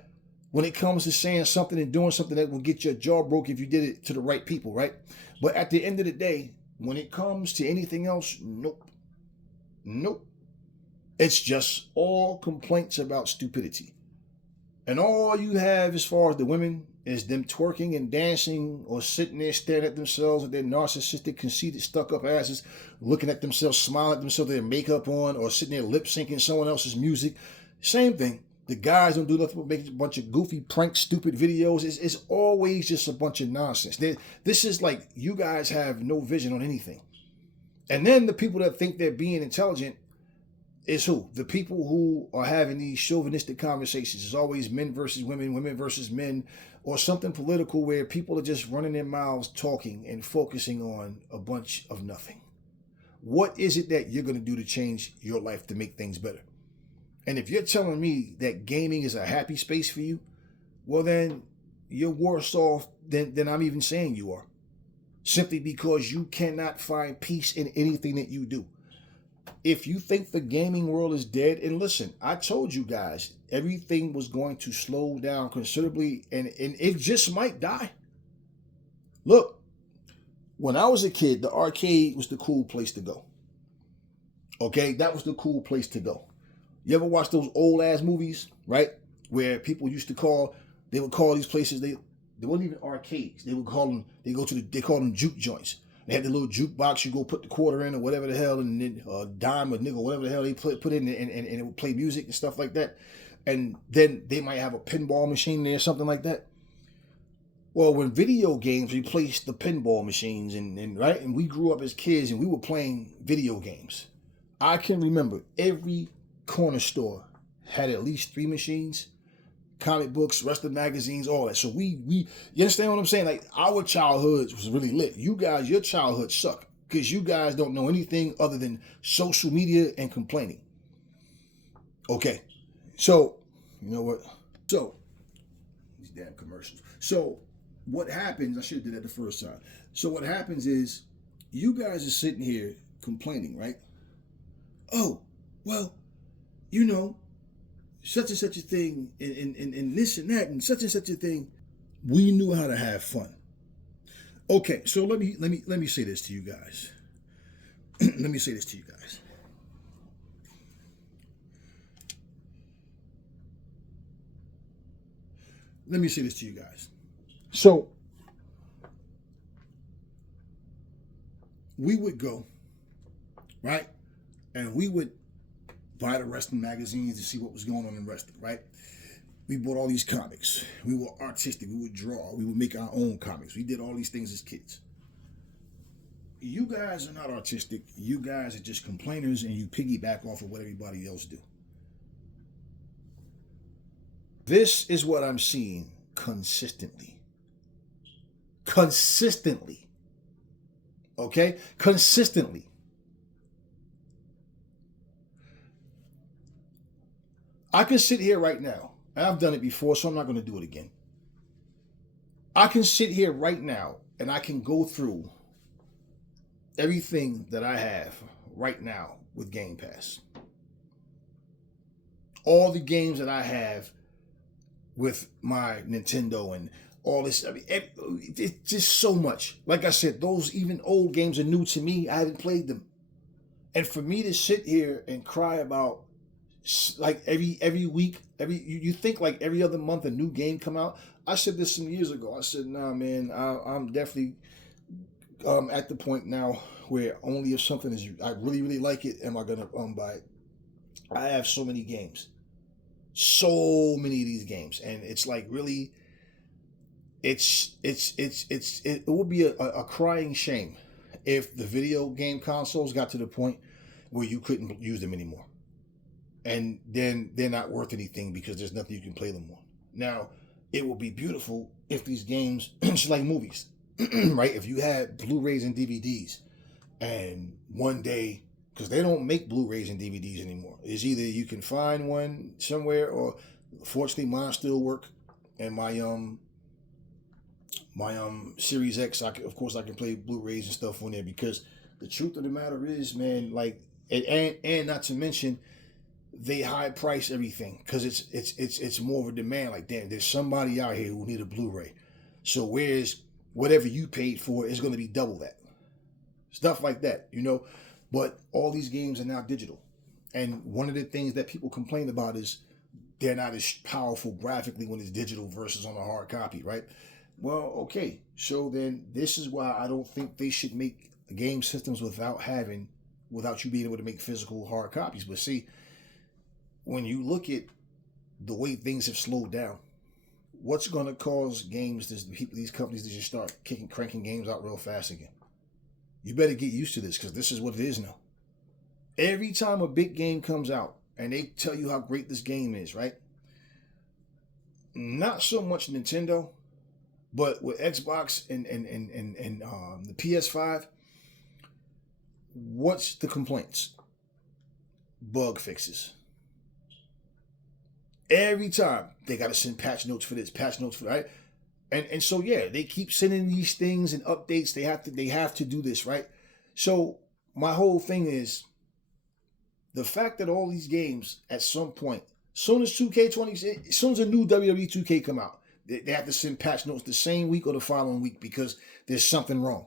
When it comes to saying something and doing something that will get your jaw broke if you did it to the right people, right? But at the end of the day, when it comes to anything else, nope. Nope. It's just all complaints about stupidity. And all you have as far as the women is them twerking and dancing or sitting there staring at themselves with their narcissistic, conceited, stuck-up asses, looking at themselves, smiling at themselves with their makeup on, or sitting there lip-syncing someone else's music. Same thing. The guys don't do nothing but make a bunch of goofy, prank, stupid videos. It's always just a bunch of nonsense. This is like you guys have no vision on anything. And then the people that think they're being intelligent is who? The people who are having these chauvinistic conversations. It's always men versus women, women versus men, or something political where people are just running their mouths talking and focusing on a bunch of nothing. What is it that you're going to do to change your life to make things better? And if you're telling me that gaming is a happy space for you, well then you're worse off than I'm even saying you are. Simply because you cannot find peace in anything that you do. If you think the gaming world is dead, and listen, I told you guys, everything was going to slow down considerably, and it just might die. Look, when I was a kid, the arcade was the cool place to go. Okay, that was the cool place to go. You ever watch those old ass movies, right? Where people used to they would call these places, They weren't even arcades. They would call them. They call them juke joints. They had the little jukebox. You go put the quarter in or whatever the hell, and then dime or nickel, whatever the hell they put in, and it would play music and stuff like that. And then they might have a pinball machine there, something like that. Well, when video games replaced the pinball machines, and right, and we grew up as kids, and we were playing video games. I can remember every corner store had at least 3 machines, comic books, wrestling magazines, all that. So you understand what I'm saying? Like, our childhood was really lit. You guys, your childhood sucked because you guys don't know anything other than social media and complaining. Okay, so you know what? So these damn commercials. So what happens? I should have did that the first time. So what happens is you guys are sitting here complaining, right? Oh, well, you know, such and such a thing, and this and that, and such a thing. We knew how to have fun. Okay, so let me say this to you guys. Let me say this to you guys. Let me say this to you guys. So we would go, right? And we would buy the wrestling magazines to see what was going on in wrestling, right? We bought all these comics. We were artistic. We would draw. We would make our own comics. We did all these things as kids. You guys are not artistic. You guys are just complainers, and you piggyback off of what everybody else do. This is what I'm seeing consistently. Consistently. Okay? Consistently. I can sit here right now, and I've done it before, so I'm not going to do it again. I can sit here right now, and I can go through everything that I have right now with Game Pass. All the games that I have with my Nintendo and all this. I mean, it's just so much. Like I said, those even old games are new to me. I haven't played them. And for me to sit here and cry about, like, every week, you think like every other month a new game come out. I said this some years ago. I said, nah, man, I'm definitely at the point now where only if something is, I really, really like it, am I gonna buy it. I have so many games. So many of these games. And it's like, really, it would be a crying shame if the video game consoles got to the point where you couldn't use them anymore. And then they're not worth anything because there's nothing you can play them on. Now, it would be beautiful if these games, just like movies, right? If you had Blu-rays and DVDs, and one day, because they don't make Blu-rays and DVDs anymore. It's either you can find one somewhere, or fortunately mine still work, and my Series X, of course I can play Blu-rays and stuff on there, because the truth of the matter is, man, like, and not to mention, they high price everything because it's more of a demand. Like, damn, there's somebody out here who need a Blu-ray. So whereas whatever you paid for is going to be double that. Stuff like that, you know. But all these games are now digital. And one of the things that people complain about is they're not as powerful graphically when it's digital versus on a hard copy, right? Well, okay. So then this is why I don't think they should make game systems without you being able to make physical hard copies. But see, when you look at the way things have slowed down, what's going to cause these companies to just start cranking games out real fast again? You better get used to this, because this is what it is now. Every time a big game comes out and they tell you how great this game is, right? Not so much Nintendo, but with Xbox and the PS5, what's the complaints? Bug fixes. Every time they got to send patch notes for this, patch notes for that, right? And so, yeah, they keep sending these things and updates. They have to do this, right? So my whole thing is the fact that all these games at some point, soon as a new WWE 2K come out, they have to send patch notes the same week or the following week because there's something wrong.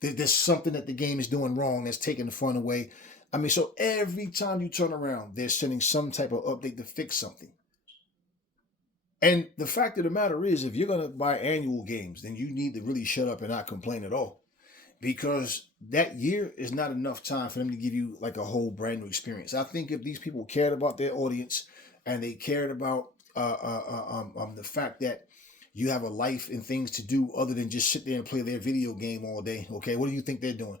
There's something that the game is doing wrong that's taking the fun away. I mean, so every time you turn around, they're sending some type of update to fix something. And the fact of the matter is, if you're going to buy annual games, then you need to really shut up and not complain at all. Because that year is not enough time for them to give you like a whole brand new experience. I think if these people cared about their audience and they cared about the fact that you have a life and things to do other than just sit there and play their video game all day, okay, what do you think they're doing?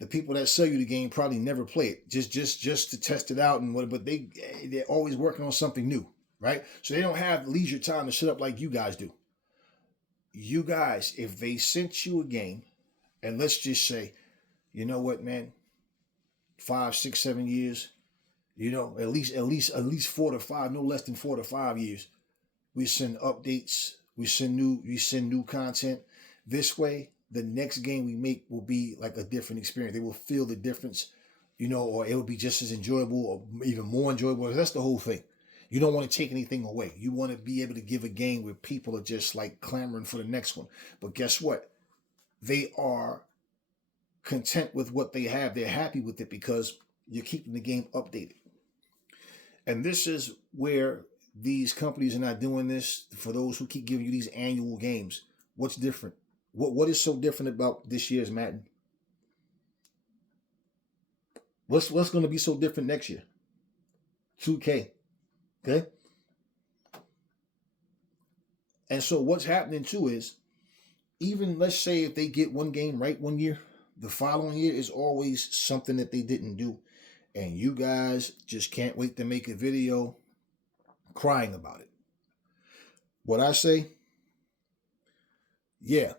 The people that sell you the game probably never play it, just to test it out and what. But they're always working on something new, right? So they don't have leisure time to sit up like you guys do. You guys, if they sent you a game, and let's just say, you know what, man, 5, 6, 7 years, at least 4 to 5, no less than 4 to 5 years, we send updates, we send new content. This way, the next game we make will be like a different experience. They will feel the difference, or it will be just as enjoyable or even more enjoyable. That's the whole thing. You don't want to take anything away. You want to be able to give a game where people are just like clamoring for the next one. But guess what? They are content with what they have. They're happy with it because you're keeping the game updated. And this is where these companies are not doing this. For those who keep giving you these annual games, what's different? What is so different about this year's Madden? What's going to be so different next year? 2K. Okay? And so what's happening too is, even let's say if they get one game right one year, the following year is always something that they didn't do. And you guys just can't wait to make a video crying about it. What I say, yeah,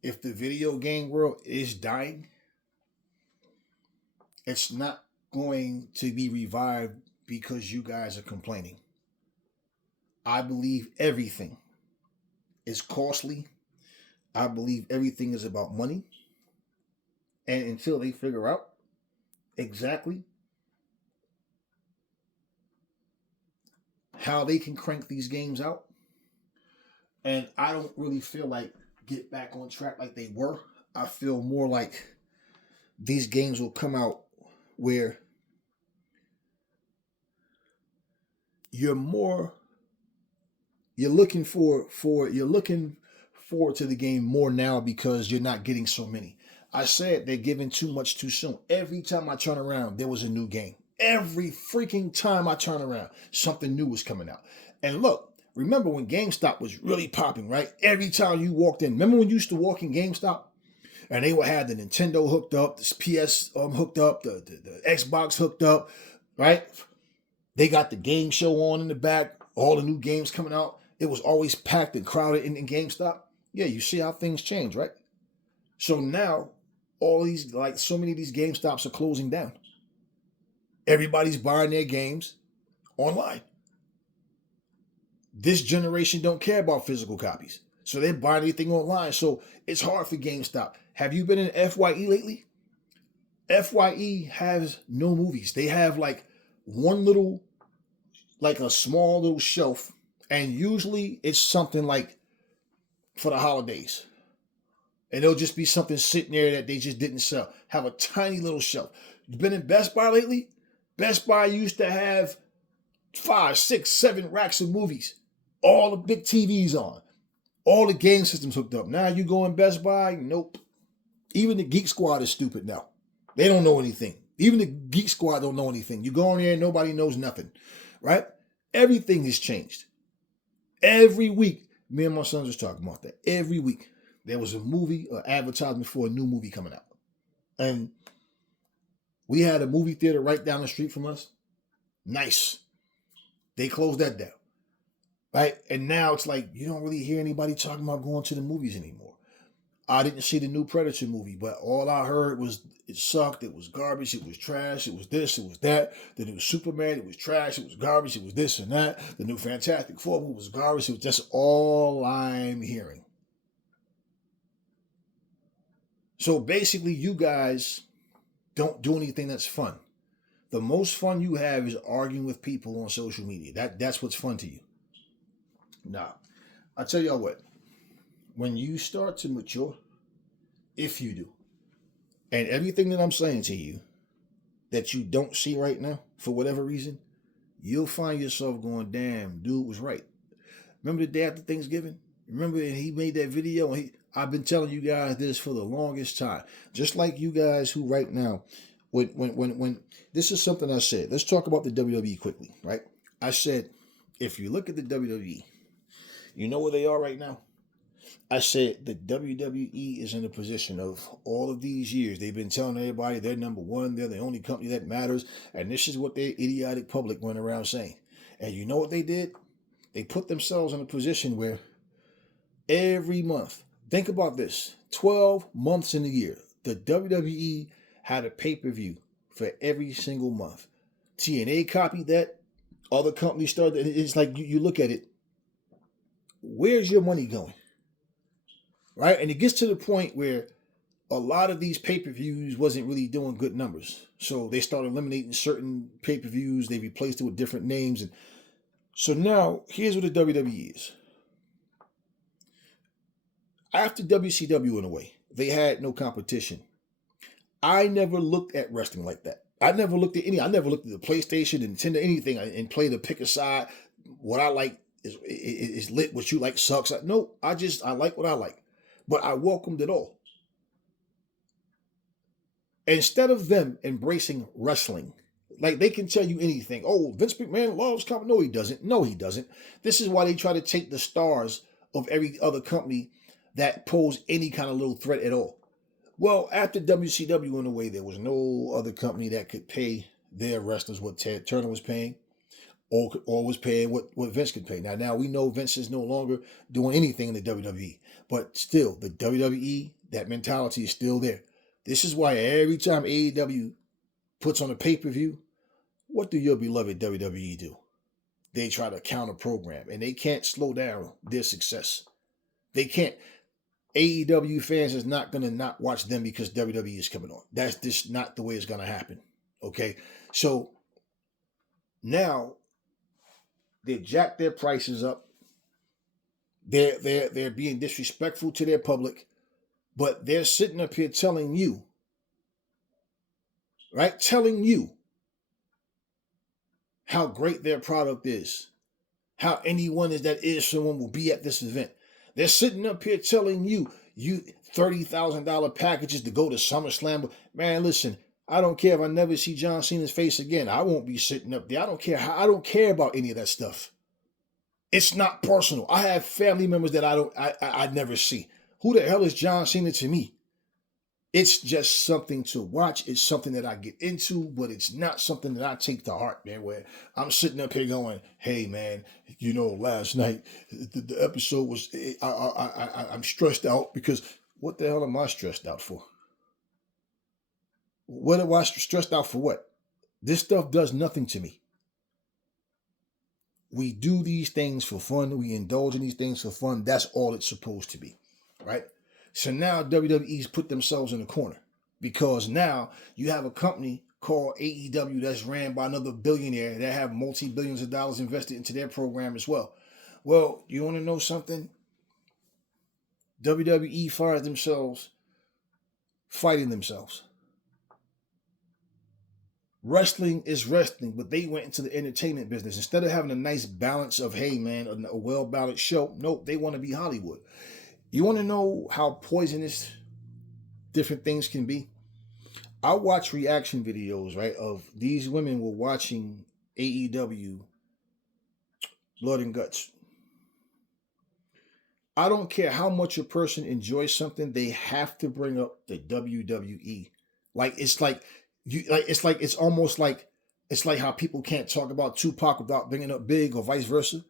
if the video game world is dying, it's not going to be revived because you guys are complaining. I believe everything is costly. I believe everything is about money. And until they figure out exactly how they can crank these games out, and I don't really feel like get back on track like they were. I feel more like these games will come out where you're looking forward to the game more now because you're not getting so many. I said they're giving too much too soon. Every time I turn around, there was a new game. Every freaking time I turn around, something new was coming out. And look, remember when GameStop was really popping, right? Every time you walked in, remember when you used to walk in GameStop and they would have the Nintendo hooked up, the PS hooked up, the Xbox hooked up, right? They got the game show on in the back, all the new games coming out. It was always packed and crowded in GameStop. Yeah, you see how things change, right? So now, so many of these GameStops are closing down. Everybody's buying their games online. This generation don't care about physical copies. So they're buying anything online. So it's hard for GameStop. Have you been in FYE lately? FYE has no movies. They have like a small little shelf. And usually it's something like for the holidays. And it'll just be something sitting there that they just didn't sell. Have a tiny little shelf. You been in Best Buy lately? Best Buy used to have 5, 6, 7 racks of movies. All the big TVs on. All the game systems hooked up. Now you go in Best Buy? Nope. Even the Geek Squad is stupid now. They don't know anything. Even the Geek Squad don't know anything. You go in there and nobody knows nothing. Right? Everything has changed. Every week, me and my sons was talking about that. Every week, there was a movie, an advertisement for a new movie coming out. And we had a movie theater right down the street from us. Nice. They closed that down. Right? And now it's like, you don't really hear anybody talking about going to the movies anymore. I didn't see the new Predator movie, but all I heard was it sucked, it was garbage, it was trash, it was this, it was that. The new Superman, it was trash, it was garbage, it was this and that. The new Fantastic Four movie was garbage. It was just all I'm hearing. So basically, you guys don't do anything that's fun. The most fun you have is arguing with people on social media. That's what's fun to you. Nah, I tell y'all what. When you start to mature, if you do, and everything that I'm saying to you that you don't see right now, for whatever reason, you'll find yourself going, damn, dude was right. Remember the day after Thanksgiving? Remember, and he made that video, and I've been telling you guys this for the longest time. Just like you guys who right now, when this is something I said. Let's talk about the WWE quickly, right? I said, if you look at the WWE, you know where they are right now? I said the WWE is in a position of all of these years. They've been telling everybody they're number one. They're the only company that matters. And this is what their idiotic public went around saying. And you know what they did? They put themselves in a position where every month, think about this, 12 months in a year, the WWE had a pay-per-view for every single month. TNA copied that. Other companies started. It's like you look at it. Where's your money going? Right? And it gets to the point where a lot of these pay-per-views wasn't really doing good numbers. So they started eliminating certain pay-per-views. They replaced it with different names. And so now, here's what the WWE is. After WCW went away, they had no competition. I never looked at wrestling like that. I never looked at the PlayStation, the Nintendo, anything, and played a pick a side. What I like is lit. What you like sucks. No, I like what I like. But I welcomed it all. Instead of them embracing wrestling, like they can tell you anything. Oh, Vince McMahon loves company. No, he doesn't. No, he doesn't. This is why they try to take the stars of every other company that pose any kind of little threat at all. Well, after WCW went away, there was no other company that could pay their wrestlers what Ted Turner was paying, or was paying what Vince could pay. Now we know Vince is no longer doing anything in the WWE, but still, the WWE, that mentality is still there. This is why every time AEW puts on a pay-per-view, what do your beloved WWE do? They try to counter program, and they can't slow down their success. They can't. AEW fans is not going to not watch them because WWE is coming on. That's just not the way it's going to happen. Okay? So now they jack their prices up. They're being disrespectful to their public, but they're sitting up here telling you, right? Telling you how great their product is, how anyone someone will be at this event. They're sitting up here telling you $30,000 packages to go to SummerSlam. Man, listen, I don't care if I never see John Cena's face again. I won't be sitting up there. I don't care about any of that stuff. It's not personal. I have family members that I never see. Who the hell is John Cena to me? It's just something to watch. It's something that I get into, but it's not something that I take to heart, man, where I'm sitting up here going, hey, man, last night, the episode was, I'm stressed out because what the hell am I stressed out for? What am I stressed out for what? This stuff does nothing to me. We do these things for fun. We indulge in these things for fun. That's all it's supposed to be, right? So now WWE's put themselves in a corner because now you have a company called AEW that's ran by another billionaire that have multi-billions of dollars invested into their program as well. Well, you want to know something? WWE fired themselves fighting themselves. Wrestling is wrestling, but they went into the entertainment business. Instead of having a nice balance of, hey, man, a well-balanced show, nope, they want to be Hollywood. You want to know how poisonous different things can be? I watch reaction videos, right, of these women were watching AEW Blood and Guts. I don't care how much a person enjoys something, they have to bring up the WWE. It's almost like how people can't talk about Tupac without bringing up Big or vice versa.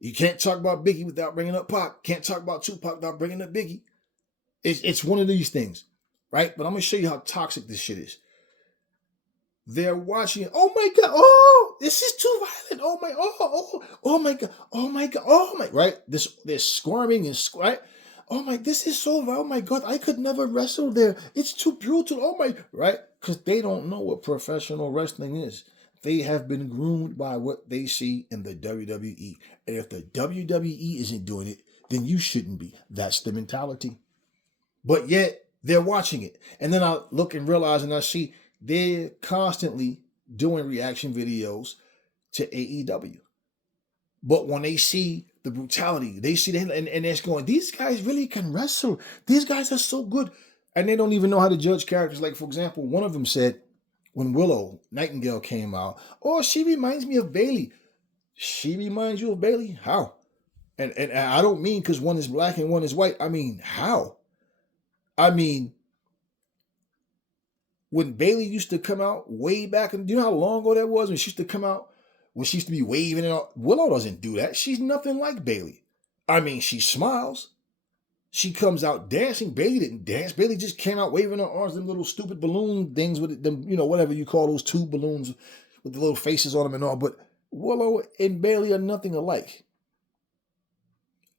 You can't talk about Biggie without bringing up Pac. Can't talk about Tupac without bringing up Biggie. It's one of these things, right? But I'm going to show you how toxic this shit is. They're watching it. Oh my God. Oh, this is too violent. Oh my God. Oh my God. Oh my, right? They're squirming and right? Oh my, this is so violent. Oh my God. I could never wrestle there. It's too brutal. Oh my, right? Because they don't know what professional wrestling is. They have been groomed by what they see in the WWE. And if the WWE isn't doing it, then you shouldn't be. That's the mentality. But yet, they're watching it. And then I look and realize and I see they're constantly doing reaction videos to AEW. But when they see the brutality. They see that and they're going, these guys really can wrestle. These guys are so good. And they don't even know how to judge characters. Like, for example, one of them said, when Willow Nightingale came out, oh, she reminds me of Bayley. She reminds you of Bayley? How? And I don't mean because one is black and one is white. I mean, how? I mean, when Bayley used to come out way back, and do you know how long ago that was when she used to come out? When she used to be waving and all. Willow doesn't do that. She's nothing like Bayley. I mean, she smiles. She comes out dancing. Bayley didn't dance. Bayley just came out waving her arms, them little stupid balloon things with them, whatever you call those tube balloons with the little faces on them and all. But Willow and Bayley are nothing alike.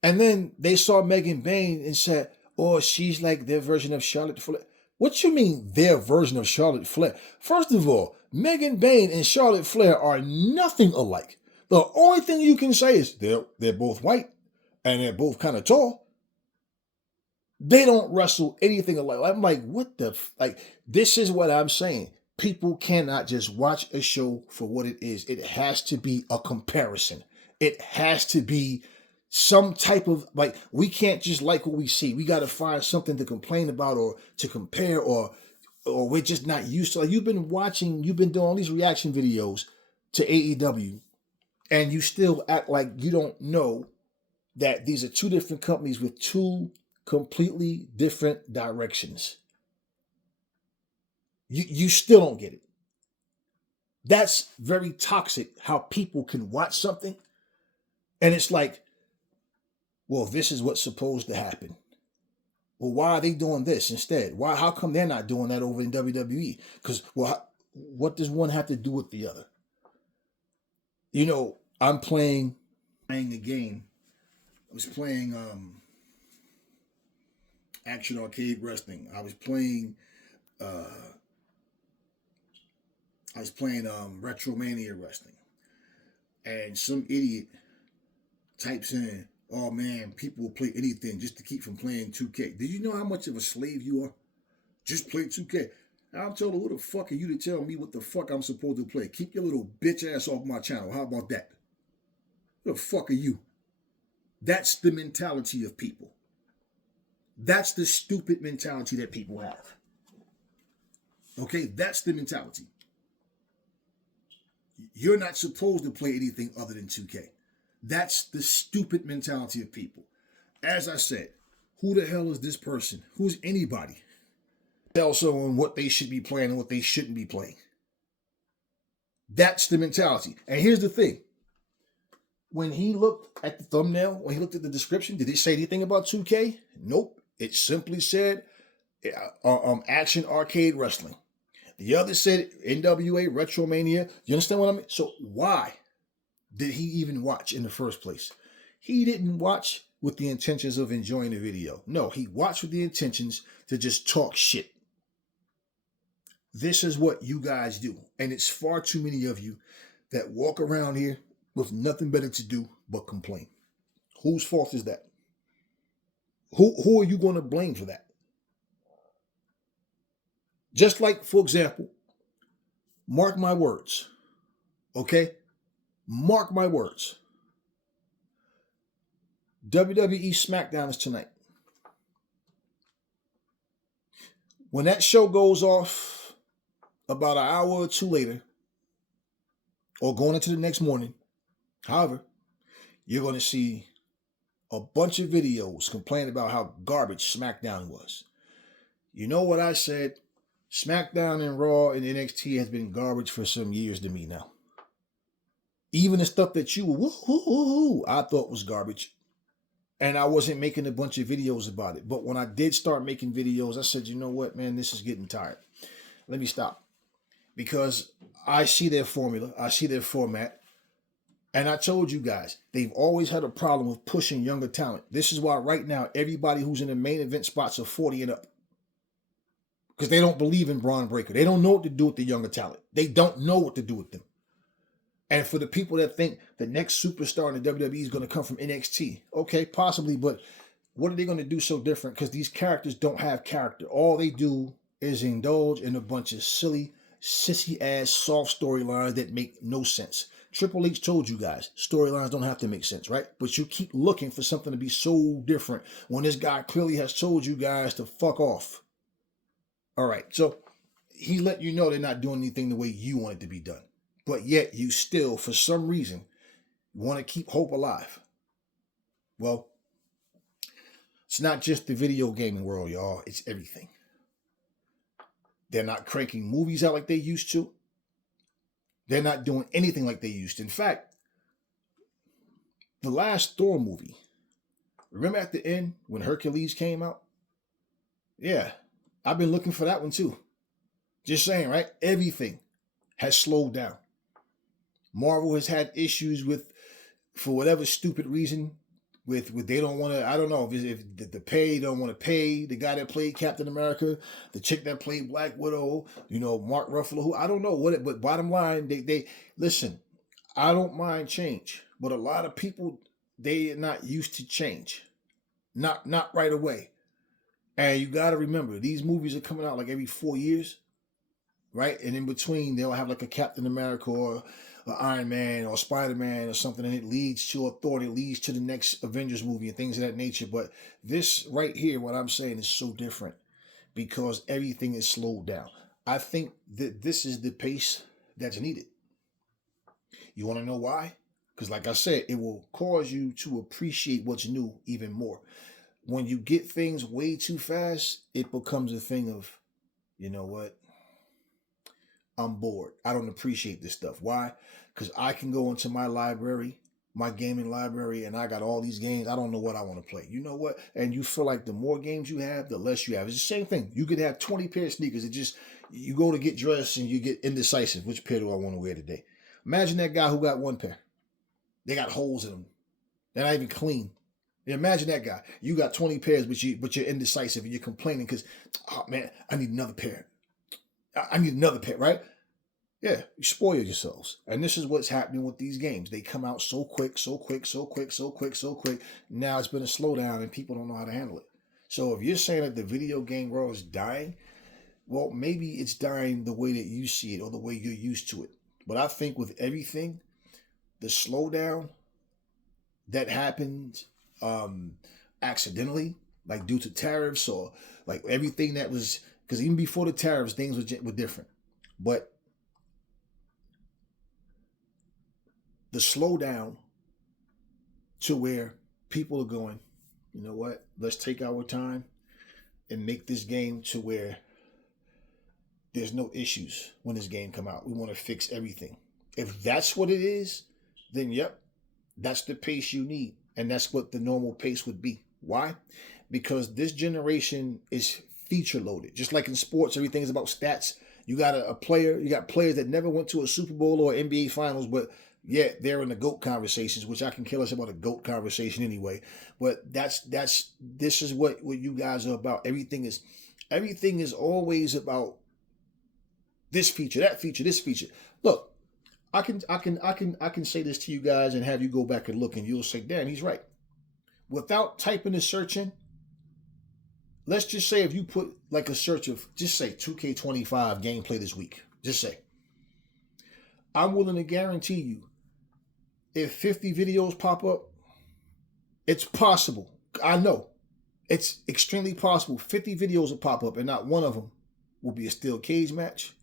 And then they saw Megan Bayne and said, oh, she's like their version of Charlotte Flair. What you mean their version of Charlotte Flair? First of all, Megan Bayne and Charlotte Flair are nothing alike. The only thing you can say is they're both white and they're both kind of tall. They don't wrestle anything alike. I'm like, what the this is what I'm saying. People cannot just watch a show for what it is. It has to be a comparison. It has to be some type of, we can't just like what we see. We got to find something to complain about or to compare, or we're just not used to. Like, you've been doing all these reaction videos to AEW, and you still act like you don't know that these are two different companies with two completely different directions. You still don't get it. That's very toxic, how people can watch something and it's like, well, this is what's supposed to happen. Well, why are they doing this instead? How come they're not doing that over in WWE? Because, what does one have to do with the other? I'm playing the game. I was playing Action Arcade Wrestling. I was playing Retromania Wrestling. And some idiot types in, oh man, people will play anything just to keep from playing 2K. Did you know how much of a slave you are? Just play 2K. I'm telling you, who the fuck are you to tell me what the fuck I'm supposed to play? Keep your little bitch ass off my channel. How about that? Who the fuck are you? That's the mentality of people. That's the stupid mentality that people have. Okay, that's the mentality. You're not supposed to play anything other than 2K. That's the stupid mentality of people. As I said, who the hell is this person? Who's anybody? Tell someone what they should be playing and what they shouldn't be playing. That's the mentality. And here's the thing. When he looked at the thumbnail, when he looked at the description, did it say anything about 2K? Nope. It simply said Action Arcade Wrestling. The other said NWA Retromania. You understand what I mean? So why did he even watch in the first place? He didn't watch with the intentions of enjoying the video. No, he watched with the intentions to just talk shit. This is what you guys do. And it's far too many of you that walk around here with nothing better to do but complain. Whose fault is that? Who are you going to blame for that? Just like, for example, mark my words, okay? Mark my words. WWE SmackDown is tonight. When that show goes off about an hour or two later, or going into the next morning, however, you're going to see a bunch of videos complaining about how garbage SmackDown was. You know what I said? SmackDown and Raw and NXT has been garbage for some years to me now. Even the stuff that I thought was garbage. And I wasn't making a bunch of videos about it. But when I did start making videos, I said, you know what, man, this is getting tired. Let me stop. Because I see their formula. I see their format. And I told you guys, they've always had a problem with pushing younger talent. This is why right now, everybody who's in the main event spots are 40 and up. Because they don't believe in Braun Breaker. They don't know what to do with the younger talent. They don't know what to do with them. And for the people that think the next superstar in the WWE is going to come from NXT, okay, possibly, but what are they going to do so different? Because these characters don't have character. All they do is indulge in a bunch of silly, sissy-ass, soft storylines that make no sense. Triple H told you guys, storylines don't have to make sense, right? But you keep looking for something to be so different when this guy clearly has told you guys to fuck off. All right, so he let you know they're not doing anything the way you want it to be done. But yet you still, for some reason, want to keep hope alive. Well, it's not just the video gaming world, y'all. It's everything. They're not cranking movies out like they used to. They're not doing anything like they used to. In fact, the last Thor movie, remember at the end when Hercules came out? Yeah, I've been looking for that one too. Just saying, right? Everything has slowed down. Marvel has had issues with, for whatever stupid reason, with they don't want to, I don't know, if the pay, don't want to pay the guy that played Captain America, the chick that played Black Widow, Mark Ruffalo, who I don't know what, but bottom line, they listen, I don't mind change, but a lot of people, they are not used to change. Not right away. And you got to remember, these movies are coming out like every 4 years, right? And in between, they'll have like a Captain America or Iron Man or Spider-Man or something, and it leads to a Thor, it leads to the next Avengers movie and things of that nature. But this right here, what I'm saying, is so different because everything is slowed down. I think that this is the pace that's needed. You want to know why? Because like I said, it will cause you to appreciate what's new even more. When you get things way too fast, it becomes a thing of, you know what? I'm bored. I don't appreciate this stuff. Why? Because I can go into my library, my gaming library, and I got all these games. I don't know what I want to play. You know what? And you feel like the more games you have, the less you have. It's the same thing. You could have 20 pair of sneakers. It just, you go to get dressed and you get indecisive. Which pair do I want to wear today? Imagine that guy who got one pair. They got holes in them. They're not even clean. Imagine that guy. You got 20 pairs, but you're indecisive and you're complaining because, oh man, I need another pair. I need another pair, right? Yeah, you spoil yourselves. And this is what's happening with these games. They come out so quick. Now it's been a slowdown and people don't know how to handle it. So if you're saying that the video game world is dying, well, maybe it's dying the way that you see it or the way you're used to it. But I think with everything, the slowdown that happened accidentally, like due to tariffs or like everything that was, because even before the tariffs, things were different. But the slowdown to where people are going, you know what? Let's take our time and make this game to where there's no issues when this game come out. We want to fix everything. If that's what it is, then yep, that's the pace you need. And that's what the normal pace would be. Why? Because this generation is feature loaded. Just like in sports, everything is about stats. You got you got players that never went to a Super Bowl or NBA Finals, but yet they're in the GOAT conversations, which I can care less about a GOAT conversation anyway. But this is what you guys are about. Everything is always about this feature, that feature, this feature. Look, I can say this to you guys and have you go back and look, and you'll say, damn, he's right. Without typing the search in, let's just say if you put like a search of, just say 2K25 gameplay this week, just say, I'm willing to guarantee you, if 50 videos pop up, it's possible. I know. It's extremely possible. 50 videos will pop up and not one of them will be a steel cage match,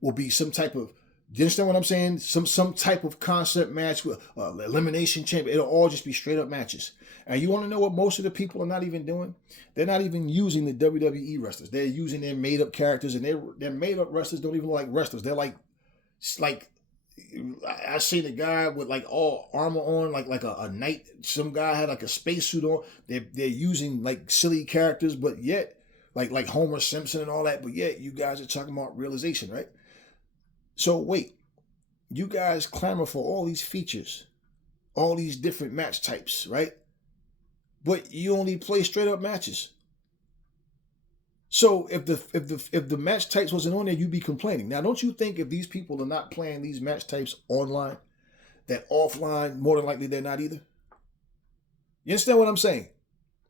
will be some type of, do you understand what I'm saying? Some type of concept match with elimination champion. It'll all just be straight up matches. And you want to know what most of the people are not even doing? They're not even using the WWE wrestlers. They're using their made up characters, and their made up wrestlers don't even look like wrestlers. They're like I seen a guy with like all armor on, like a knight. Some guy had like a spacesuit on. They're using like silly characters, but yet like Homer Simpson and all that. But yet you guys are talking about realization, right? So wait, you guys clamor for all these features, all these different match types, right? But you only play straight up matches. So if the match types wasn't on there, you'd be complaining. Now, don't you think if these people are not playing these match types online, that offline, more than likely they're not either? You understand what I'm saying?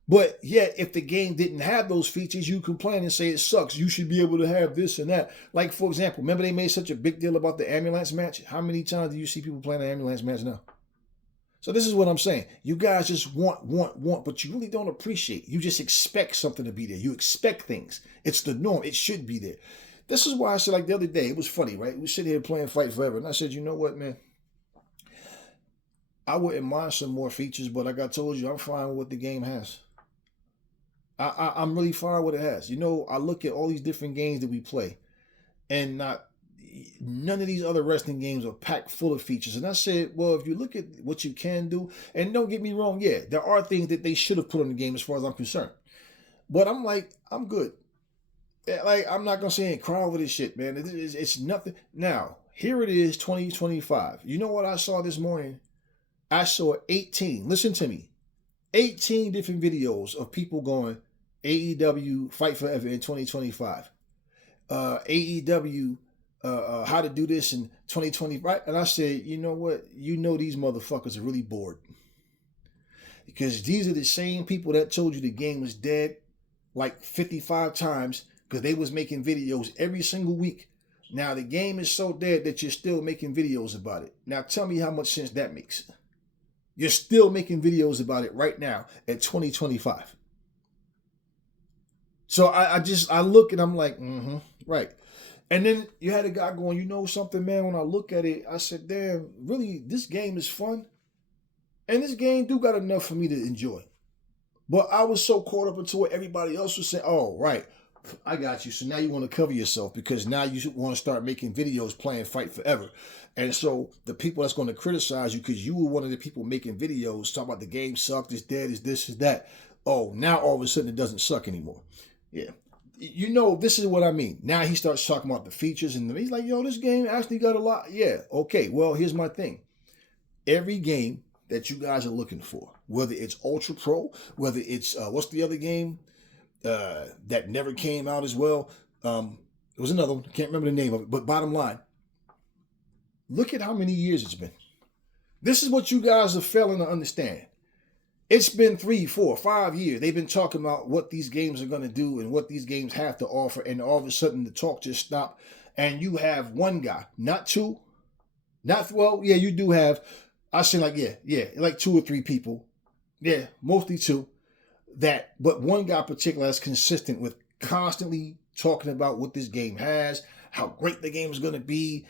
But yet, if the game didn't have those features, you complain and say it sucks. You should be able to have this and that. Like, for example, remember they made such a big deal about the ambulance match? How many times do you see people playing the ambulance match now? So this is what I'm saying. You guys just want, but you really don't appreciate. You just expect something to be there. You expect things. It's the norm. It should be there. This is why I said, like the other day, it was funny, right? We sit here playing Fight Forever, and I said, you know what, man? I wouldn't mind some more features, but like I told you, I'm fine with what the game has. I'm really fine with what it has. You know, I look at all these different games that we play, and none of these other wrestling games are packed full of features. And I said, well, if you look at what you can do, and don't get me wrong, yeah, there are things that they should have put on the game as far as I'm concerned. But I'm like, I'm good. Like, I'm not gonna say and cry over this shit, man. It's nothing. Now, here it is, 2025. You know what I saw this morning? I saw 18. Listen to me. 18 different videos of people going AEW Fight Forever in 2025. AEW how to do this in 2020, right? And I said, you know what? You know these motherfuckers are really bored. Because these are the same people that told you the game was dead like 55 times because they was making videos every single week. Now the game is so dead that you're still making videos about it. Now tell me how much sense that makes. You're still making videos about it right now at 2025. So I look and I'm like, right. And then you had a guy going, you know something, man, when I look at it, I said, damn, really, this game is fun. And this game do got enough for me to enjoy. But I was so caught up into what everybody else was saying. Oh, right. I got you. So now you want to cover yourself because now you want to start making videos playing Fight Forever. And so the people that's going to criticize you because you were one of the people making videos talking about the game sucked, it's dead, it's this, is that. Oh, now all of a sudden it doesn't suck anymore. Yeah. You know, this is what I mean. Now he starts talking about the features and he's like, yo, this game actually got a lot. Yeah. Okay. Well, here's my thing. Every game that you guys are looking for, whether it's Ultra Pro, whether it's, what's the other game that never came out as well? It was another one. I can't remember the name of it. But bottom line, look at how many years it's been. This is what you guys are failing to understand. It's been 3, 4, 5 years. They've been talking about what these games are going to do and what these games have to offer. And all of a sudden the talk just stopped. And you have one guy, not two, yeah, you do have, I say like, yeah, like 2 or 3 people. Yeah, mostly 2. But one guy particular that's consistent with constantly talking about what this game has, how great the game is going to be.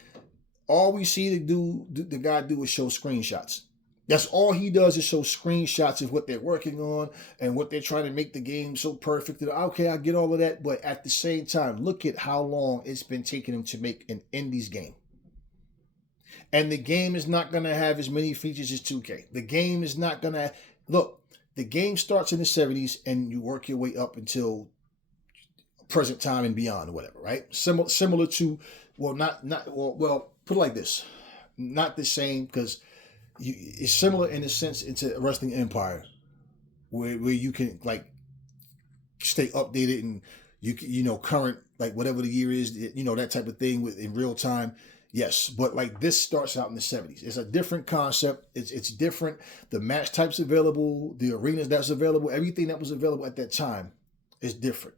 All we see the guy do is show screenshots. That's all he does is show screenshots of what they're working on and what they're trying to make the game so perfect. Okay, I get all of that, but at the same time, look at how long it's been taking him to make an Indies game. And the game is not going to have as many features as 2K. The game is not going to... Look, the game starts in the 70s and you work your way up until present time and beyond or whatever, right? Similar to... Well, put it like this. Not the same because... it's similar in a sense into Wrestling Empire, where you can like stay updated and you know current, like whatever the year is, you know, that type of thing with in real time. Yes, but like this starts out in the 70s. It's a different concept. It's different. The match types available, the arenas that's available, everything that was available at that time is different.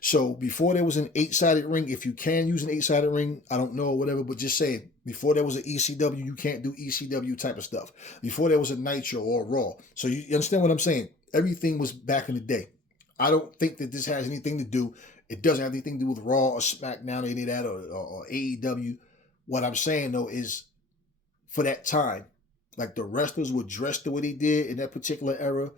So before there was an 8-sided ring, if you can use an 8-sided ring, I don't know, whatever, but just say it. Before there was an ECW, you can't do ECW type of stuff. Before there was a Nitro or a Raw. So you understand what I'm saying? Everything was back in the day. I don't think that this has anything to do. It doesn't have anything to do with Raw or SmackDown or any of that or AEW. What I'm saying, though, is for that time, like the wrestlers were dressed the way they did in that particular era.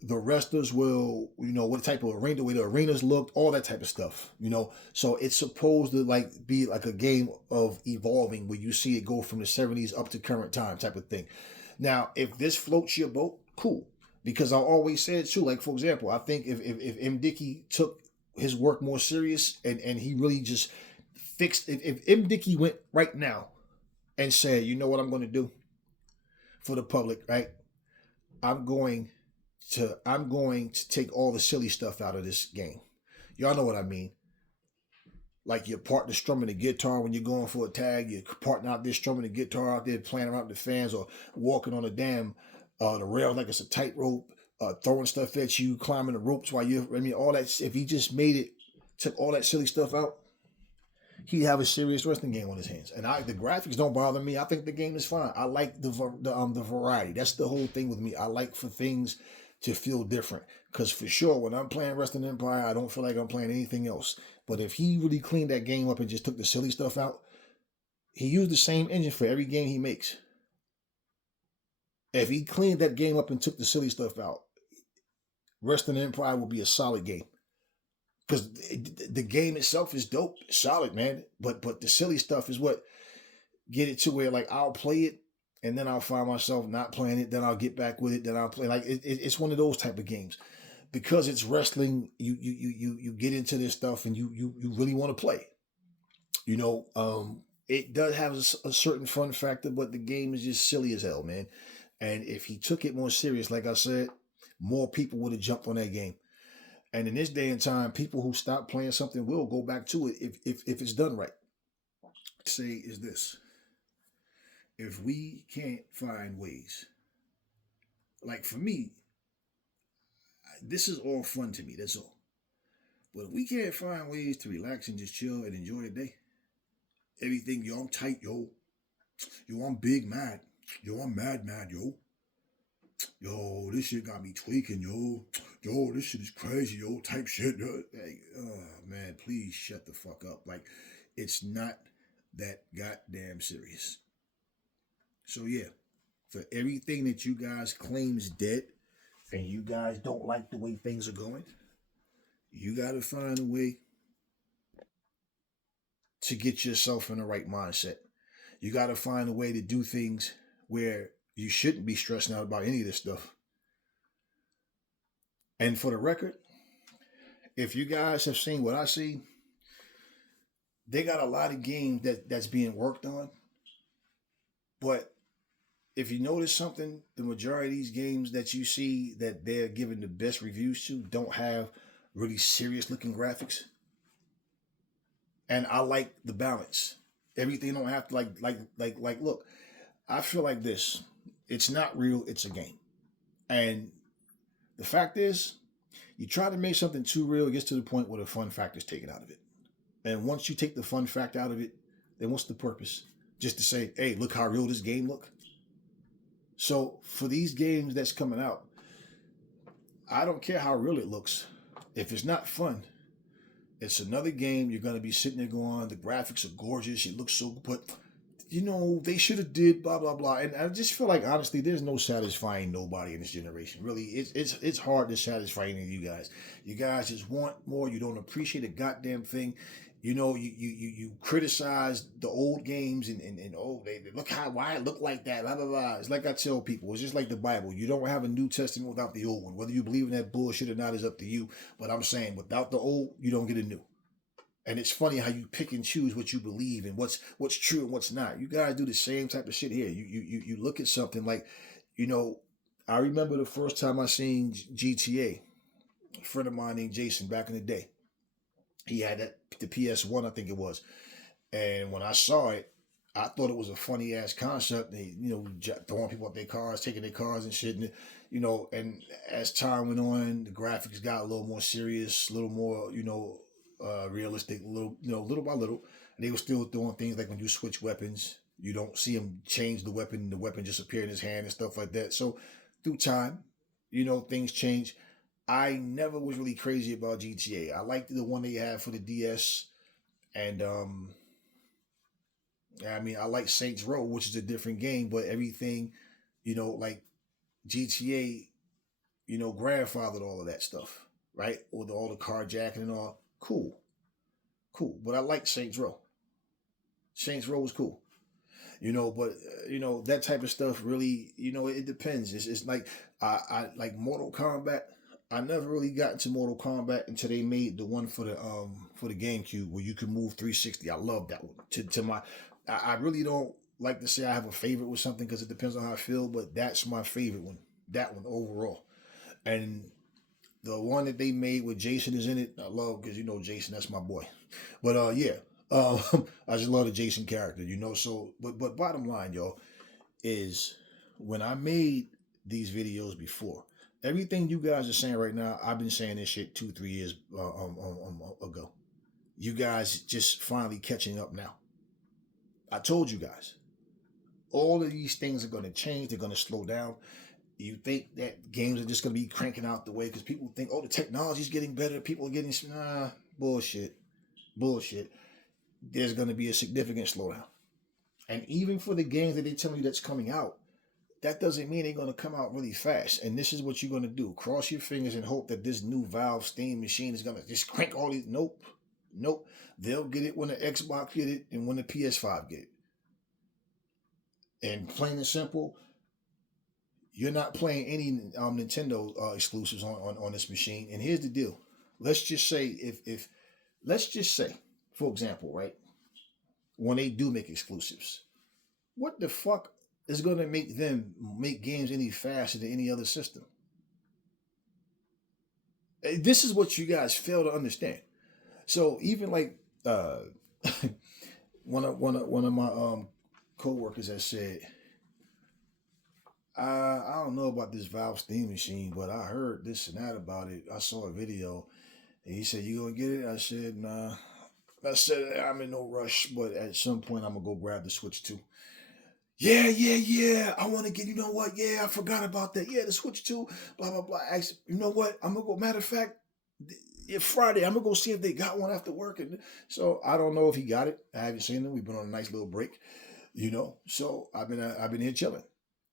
The wrestlers will, you know, what type of arena, the way the arenas looked, all that type of stuff, you know. So it's supposed to like be like a game of evolving where you see it go from the 70s up to current time type of thing. Now, if this floats your boat, cool. Because I always said too, like for example, I think if M. Dickey took his work more serious and he really just fixed, if M. Dickey went right now and said, you know what I'm going to do for the public, right? I'm going to take all the silly stuff out of this game. Y'all know what I mean. Like your partner strumming the guitar when you're going for a tag, your partner out there strumming the guitar out there playing around with the fans or walking on the damn the rail like it's a tightrope. throwing stuff at you, climbing the ropes while you, I mean, all that. If he just made it, took all that silly stuff out, he'd have a serious wrestling game on his hands. And the graphics don't bother me. I think the game is fine. I like the variety. That's the whole thing with me. I like for things to feel different. Because for sure, when I'm playing Wrestling Empire, I don't feel like I'm playing anything else. But if he really cleaned that game up and just took the silly stuff out, he used the same engine for every game he makes. If he cleaned that game up and took the silly stuff out, Wrestling Empire will be a solid game. Because the game itself is dope, solid, man. But the silly stuff is what get it to where, like, I'll play it and then I'll find myself not playing it. Then I'll get back with it. Then I'll play. Like, it's one of those type of games. Because it's wrestling, you get into this stuff and you really want to play. You know, it does have a certain fun factor, but the game is just silly as hell, man. And if he took it more serious, like I said, more people would have jumped on that game. And in this day and time, people who stop playing something will go back to it if it's done right. Say is this: if we can't find ways, like for me, this is all fun to me. That's all. But if we can't find ways to relax and just chill and enjoy a day, everything, yo, I'm tight, yo, I'm big mad, yo, I'm mad, yo. Yo, this shit got me tweaking, yo. Yo, this shit is crazy, yo. Type shit. Hey, oh, man, please shut the fuck up. Like, it's not that goddamn serious. So, yeah, for everything that you guys claim is dead and you guys don't like the way things are going, you got to find a way to get yourself in the right mindset. You got to find a way to do things where you shouldn't be stressing out about any of this stuff. And for the record, if you guys have seen what I see, they got a lot of games that's being worked on. But if you notice something, the majority of these games that you see that they're giving the best reviews to don't have really serious looking graphics. And I like the balance. Everything don't have to like look, I feel like this. It's not real, it's a game. And the fact is, you try to make something too real, it gets to the point where the fun factor is taken out of it. And once you take the fun fact out of it, then what's the purpose? Just to say, hey, look how real this game look. So for these games that's coming out, I don't care how real it looks. If it's not fun, it's another game you're going to be sitting there going, the graphics are gorgeous, it looks so good, but you know, they should have did blah, blah, blah. And I just feel like, honestly, there's no satisfying nobody in this generation. Really, it's hard to satisfy any of you guys. You guys just want more. You don't appreciate a goddamn thing. You know, you criticize the old games and oh, they look why it look like that, blah, blah, blah. It's like I tell people, it's just like the Bible. You don't have a New Testament without the old one. Whether you believe in that bullshit or not is up to you. But I'm saying, without the old, you don't get a new. And it's funny how you pick and choose what you believe and what's true and what's not. You guys do the same type of shit here. You look at something like, you know, I remember the first time I seen GTA. A friend of mine named Jason back in the day. He had the PS1, I think it was. And when I saw it, I thought it was a funny ass concept. They, you know, throwing people up their cars, taking their cars and shit. And, you know, and as time went on, the graphics got a little more serious, a little more, you know, realistic, little by little. And they were still doing things like when you switch weapons, you don't see him change the weapon just appear in his hand and stuff like that. So through time, you know, things change. I never was really crazy about GTA. I liked the one they had for the DS. And I mean, I like Saints Row, which is a different game, but everything, you know, like GTA, you know, grandfathered all of that stuff, right? With all the carjacking and all. Cool. But I like Saints Row. Saints Row was cool. You know, but, you know, that type of stuff really, you know, it depends. It's like, I like Mortal Kombat. I never really got into Mortal Kombat until they made the one for the GameCube where you can move 360. I love that one. I really don't like to say I have a favorite with something because it depends on how I feel, but that's my favorite one. That one overall. And the one that they made with Jason is in it, I love because, you know, Jason, that's my boy. But yeah, I just love the Jason character, you know. So, but bottom line, y'all, is when I made these videos before, Everything you guys are saying right now, I've been saying this shit 2, 3 years ago. You guys just finally catching up now. I told you guys, all of these things are going to change. They're going to slow down. You think that games are just going to be cranking out the way because people think, oh, the technology's getting better. People are getting, bullshit. Bullshit. There's going to be a significant slowdown. And even for the games that they tell you that's coming out, that doesn't mean they're going to come out really fast. And this is what you're going to do. Cross your fingers and hope that this new Valve Steam machine is going to just crank all these. Nope. Nope. They'll get it when the Xbox get it and when the PS5 get it. And plain and simple, you're not playing any Nintendo exclusives on this machine. And here's the deal. Let's just say let's just say, for example, right, when they do make exclusives, what the fuck is going to make them make games any faster than any other system? This is what you guys fail to understand. So even like one of my co-workers has said, I don't know about this Valve Steam machine, but I heard this and that about it. I saw a video, and he said, "You gonna get it?" I said, "Nah." I said, "I'm in no rush, but at some point I'm gonna go grab the Switch 2." Yeah. I want to get. You know what? Yeah, I forgot about that. Yeah, the Switch 2. Blah blah blah. Actually, you know what? I'm gonna go. Matter of fact, Friday I'm gonna go see if they got one after work. And so I don't know if he got it. I haven't seen him. We've been on a nice little break, So I've been here chilling.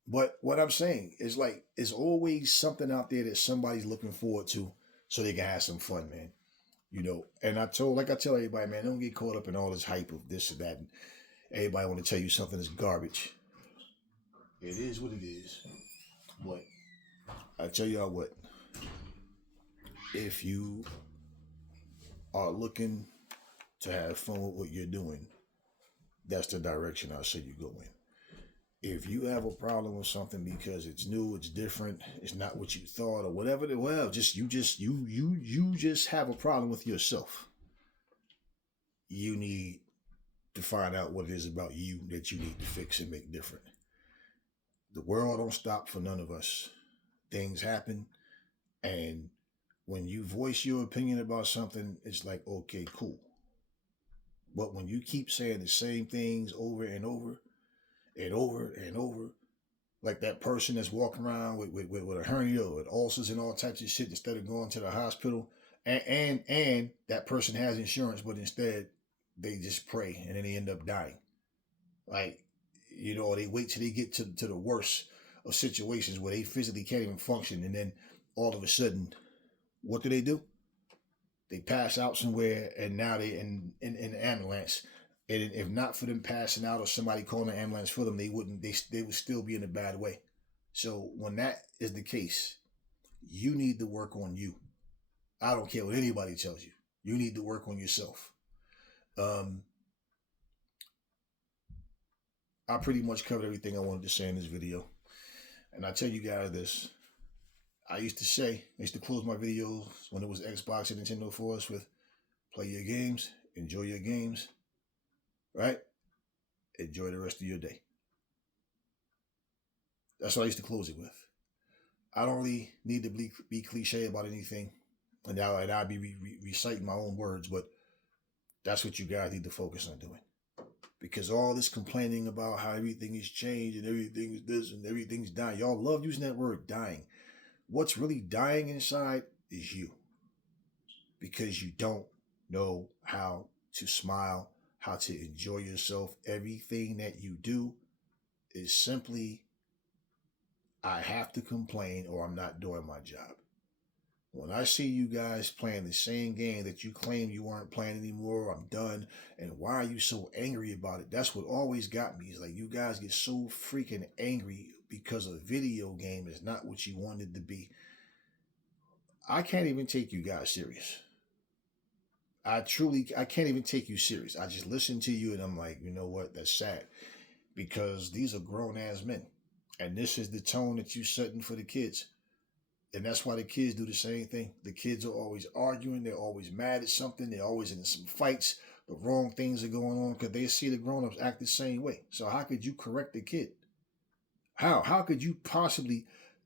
But what I'm saying is like, there's always something out there that somebody's looking forward to so they can have some fun, man. And I tell everybody, man, don't get caught up in all this hype of this or that. And everybody want to tell you something is garbage. It is what it is. But I tell y'all what, if you are looking to have fun with what you're doing, that's the direction I say you go in. If you have a problem with something because it's new, it's different, it's not what you thought or whatever, you just have a problem with yourself. You need to find out what it is about you that you need to fix and make different. The world don't stop for none of us. Things happen, and when you voice your opinion about something, it's like, okay, cool. But when you keep saying the same things over and over and over and over, like that person that's walking around with a hernia or with ulcers and all types of shit instead of going to the hospital, and that person has insurance, but instead they just pray and then they end up dying. Like, they wait till they get to the worst of situations where they physically can't even function, and then all of a sudden, what do? They pass out somewhere, and now they in an ambulance. And if not for them passing out or somebody calling an ambulance for them, they would still be in a bad way. So when that is the case, you need to work on you. I don't care what anybody tells you. You need to work on yourself. I pretty much covered everything I wanted to say in this video. And I tell you guys this. I used to close my videos when it was Xbox and Nintendo for us with play your games, enjoy your games, right? Enjoy the rest of your day. That's what I used to close it with. I don't really need to be cliche about anything, and I'll be reciting my own words, but that's what you guys need to focus on doing. Because all this complaining about how everything is changed and everything is this and everything's dying. Y'all love using that word dying. What's really dying inside is you. Because you don't know how to smile, how to enjoy yourself. Everything that you do is simply, I have to complain or I'm not doing my job. When I see you guys playing the same game that you claim you weren't playing anymore, I'm done, and why are you so angry about it? That's what always got me. Is like, you guys get so freaking angry because a video game is not what you wanted to be. I can't even take you guys serious. I can't even take you serious. I just listen to you and I'm like, you know what? That's sad. Because these are grown ass men. And this is the tone that you're setting for the kids. And that's why the kids do the same thing. The kids are always arguing. They're always mad at something. They're always in some fights. The wrong things are going on because they see the grown-ups act the same way. So how could you correct the kid? How could you possibly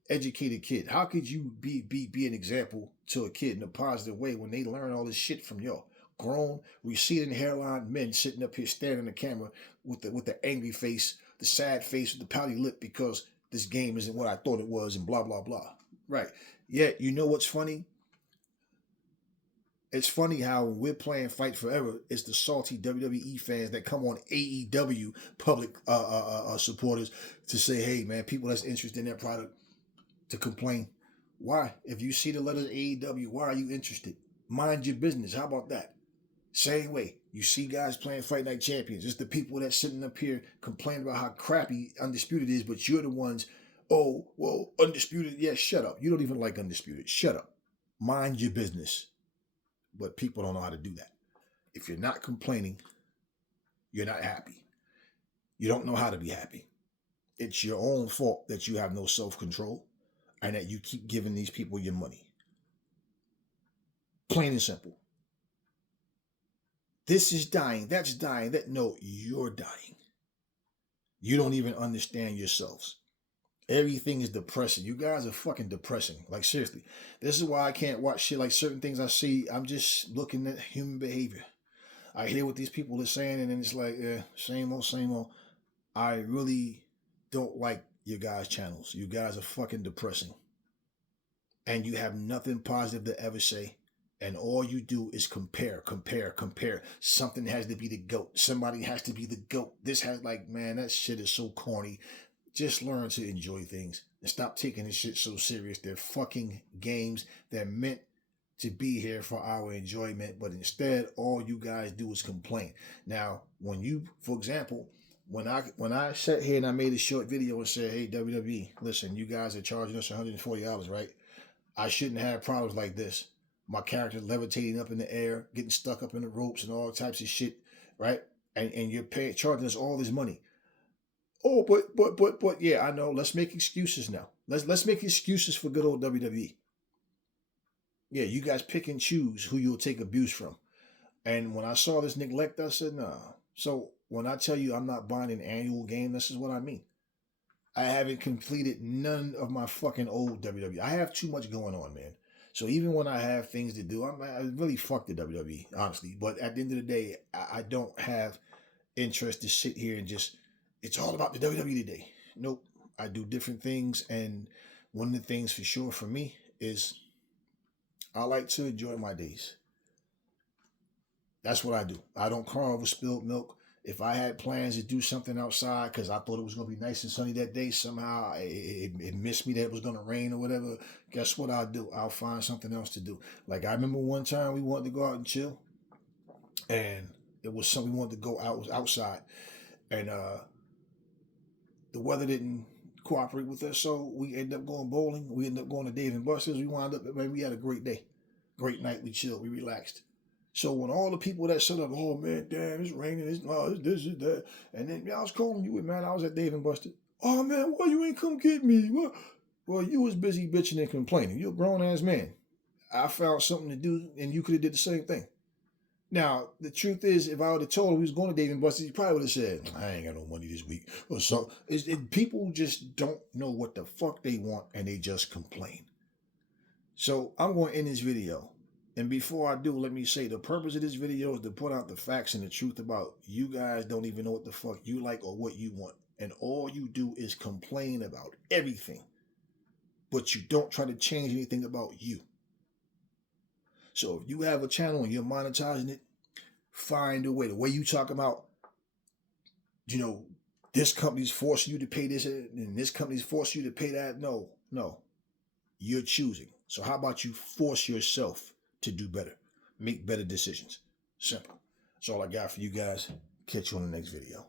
educated kid. How could you be an example to a kid in a positive way when they learn all this shit from y'all? Grown, receding hairline men sitting up here staring at the camera with the angry face, the sad face, with the pouty lip because this game isn't what I thought it was, and blah blah blah. Right. Yet, you know what's funny? It's funny how when we're playing Fight Forever, it's the salty WWE fans that come on AEW public supporters to say, hey man, people that's interested in their product to complain. Why? If you see the letters AEW, why are you interested? Mind your business. How about that? Same way. You see guys playing Fight Night Champions. It's the people that's sitting up here complaining about how crappy Undisputed is, but you're the ones, oh, well, Undisputed, yeah, shut up. You don't even like Undisputed. Shut up. Mind your business. But people don't know how to do that. If you're not complaining, you're not happy. You don't know how to be happy. It's your own fault that you have no self-control and that you keep giving these people your money. Plain and simple. This is dying. That's dying. No, you're dying. You don't even understand yourselves. Everything is depressing. You guys are fucking depressing. Like, seriously. This is why I can't watch shit. Like, certain things I see, I'm just looking at human behavior. I hear what these people are saying, and then it's like, same old, same old. I really don't like your guys' channels. You guys are fucking depressing. And you have nothing positive to ever say. And all you do is compare. Something has to be the GOAT. Somebody has to be the GOAT. This has, like, man, that shit is so corny. Just learn to enjoy things and stop taking this shit so serious. They're fucking games. They're meant to be here for our enjoyment, but instead, all you guys do is complain. Now, when you, for example, when I sat here and I made a short video and said, hey, WWE, listen, you guys are charging us $140, right? I shouldn't have problems like this. My character levitating up in the air, getting stuck up in the ropes and all types of shit, right? And you're charging us all this money. Oh, but yeah, I know. Let's make excuses now. Let's make excuses for good old WWE. Yeah, you guys pick and choose who you'll take abuse from. And when I saw this neglect, I said, nah. So when I tell you I'm not buying an annual game, this is what I mean. I haven't completed none of my fucking old WWE. I have too much going on, man. So even when I have things to do, I really fuck the WWE, honestly. But at the end of the day, I don't have interest to sit here and just, it's all about the WWE today. Nope. I do different things. And one of the things for sure for me is I like to enjoy my days. That's what I do. I don't cry over spilled milk. If I had plans to do something outside because I thought it was going to be nice and sunny that day, somehow it missed me that it was going to rain or whatever, guess what I'll do? I'll find something else to do. Like, I remember one time we wanted to go out and chill, and it was something we wanted to go out, was outside, and the weather didn't cooperate with us, so we ended up going bowling. We ended up going to Dave & Buster's. We wound up, man, we had a great day. Great night. We chilled. We relaxed. So when all the people that set up, oh man, damn, it's raining, it's this, is that, and then I was calling you, man, I was at Dave & Buster's. Oh man, why you ain't come get me? What? Well, you was busy bitching and complaining. You're a grown ass man. I found something to do, and you could have did the same thing. Now, the truth is, if I would have told him we was going to Dave & Buster's, he probably would have said, I ain't got no money this week. Or so. People just don't know what the fuck they want, and they just complain. So I'm going to end this video. And before I do, let me say the purpose of this video is to put out the facts and the truth about you guys don't even know what the fuck you like or what you want. And all you do is complain about everything. But you don't try to change anything about you. So if you have a channel and you're monetizing it, find a way. The way you talk about, this company's forcing you to pay this and this company's forcing you to pay that. No. You're choosing. So how about you force yourself to do better? Make better decisions. Simple. That's all I got for you guys. Catch you on the next video.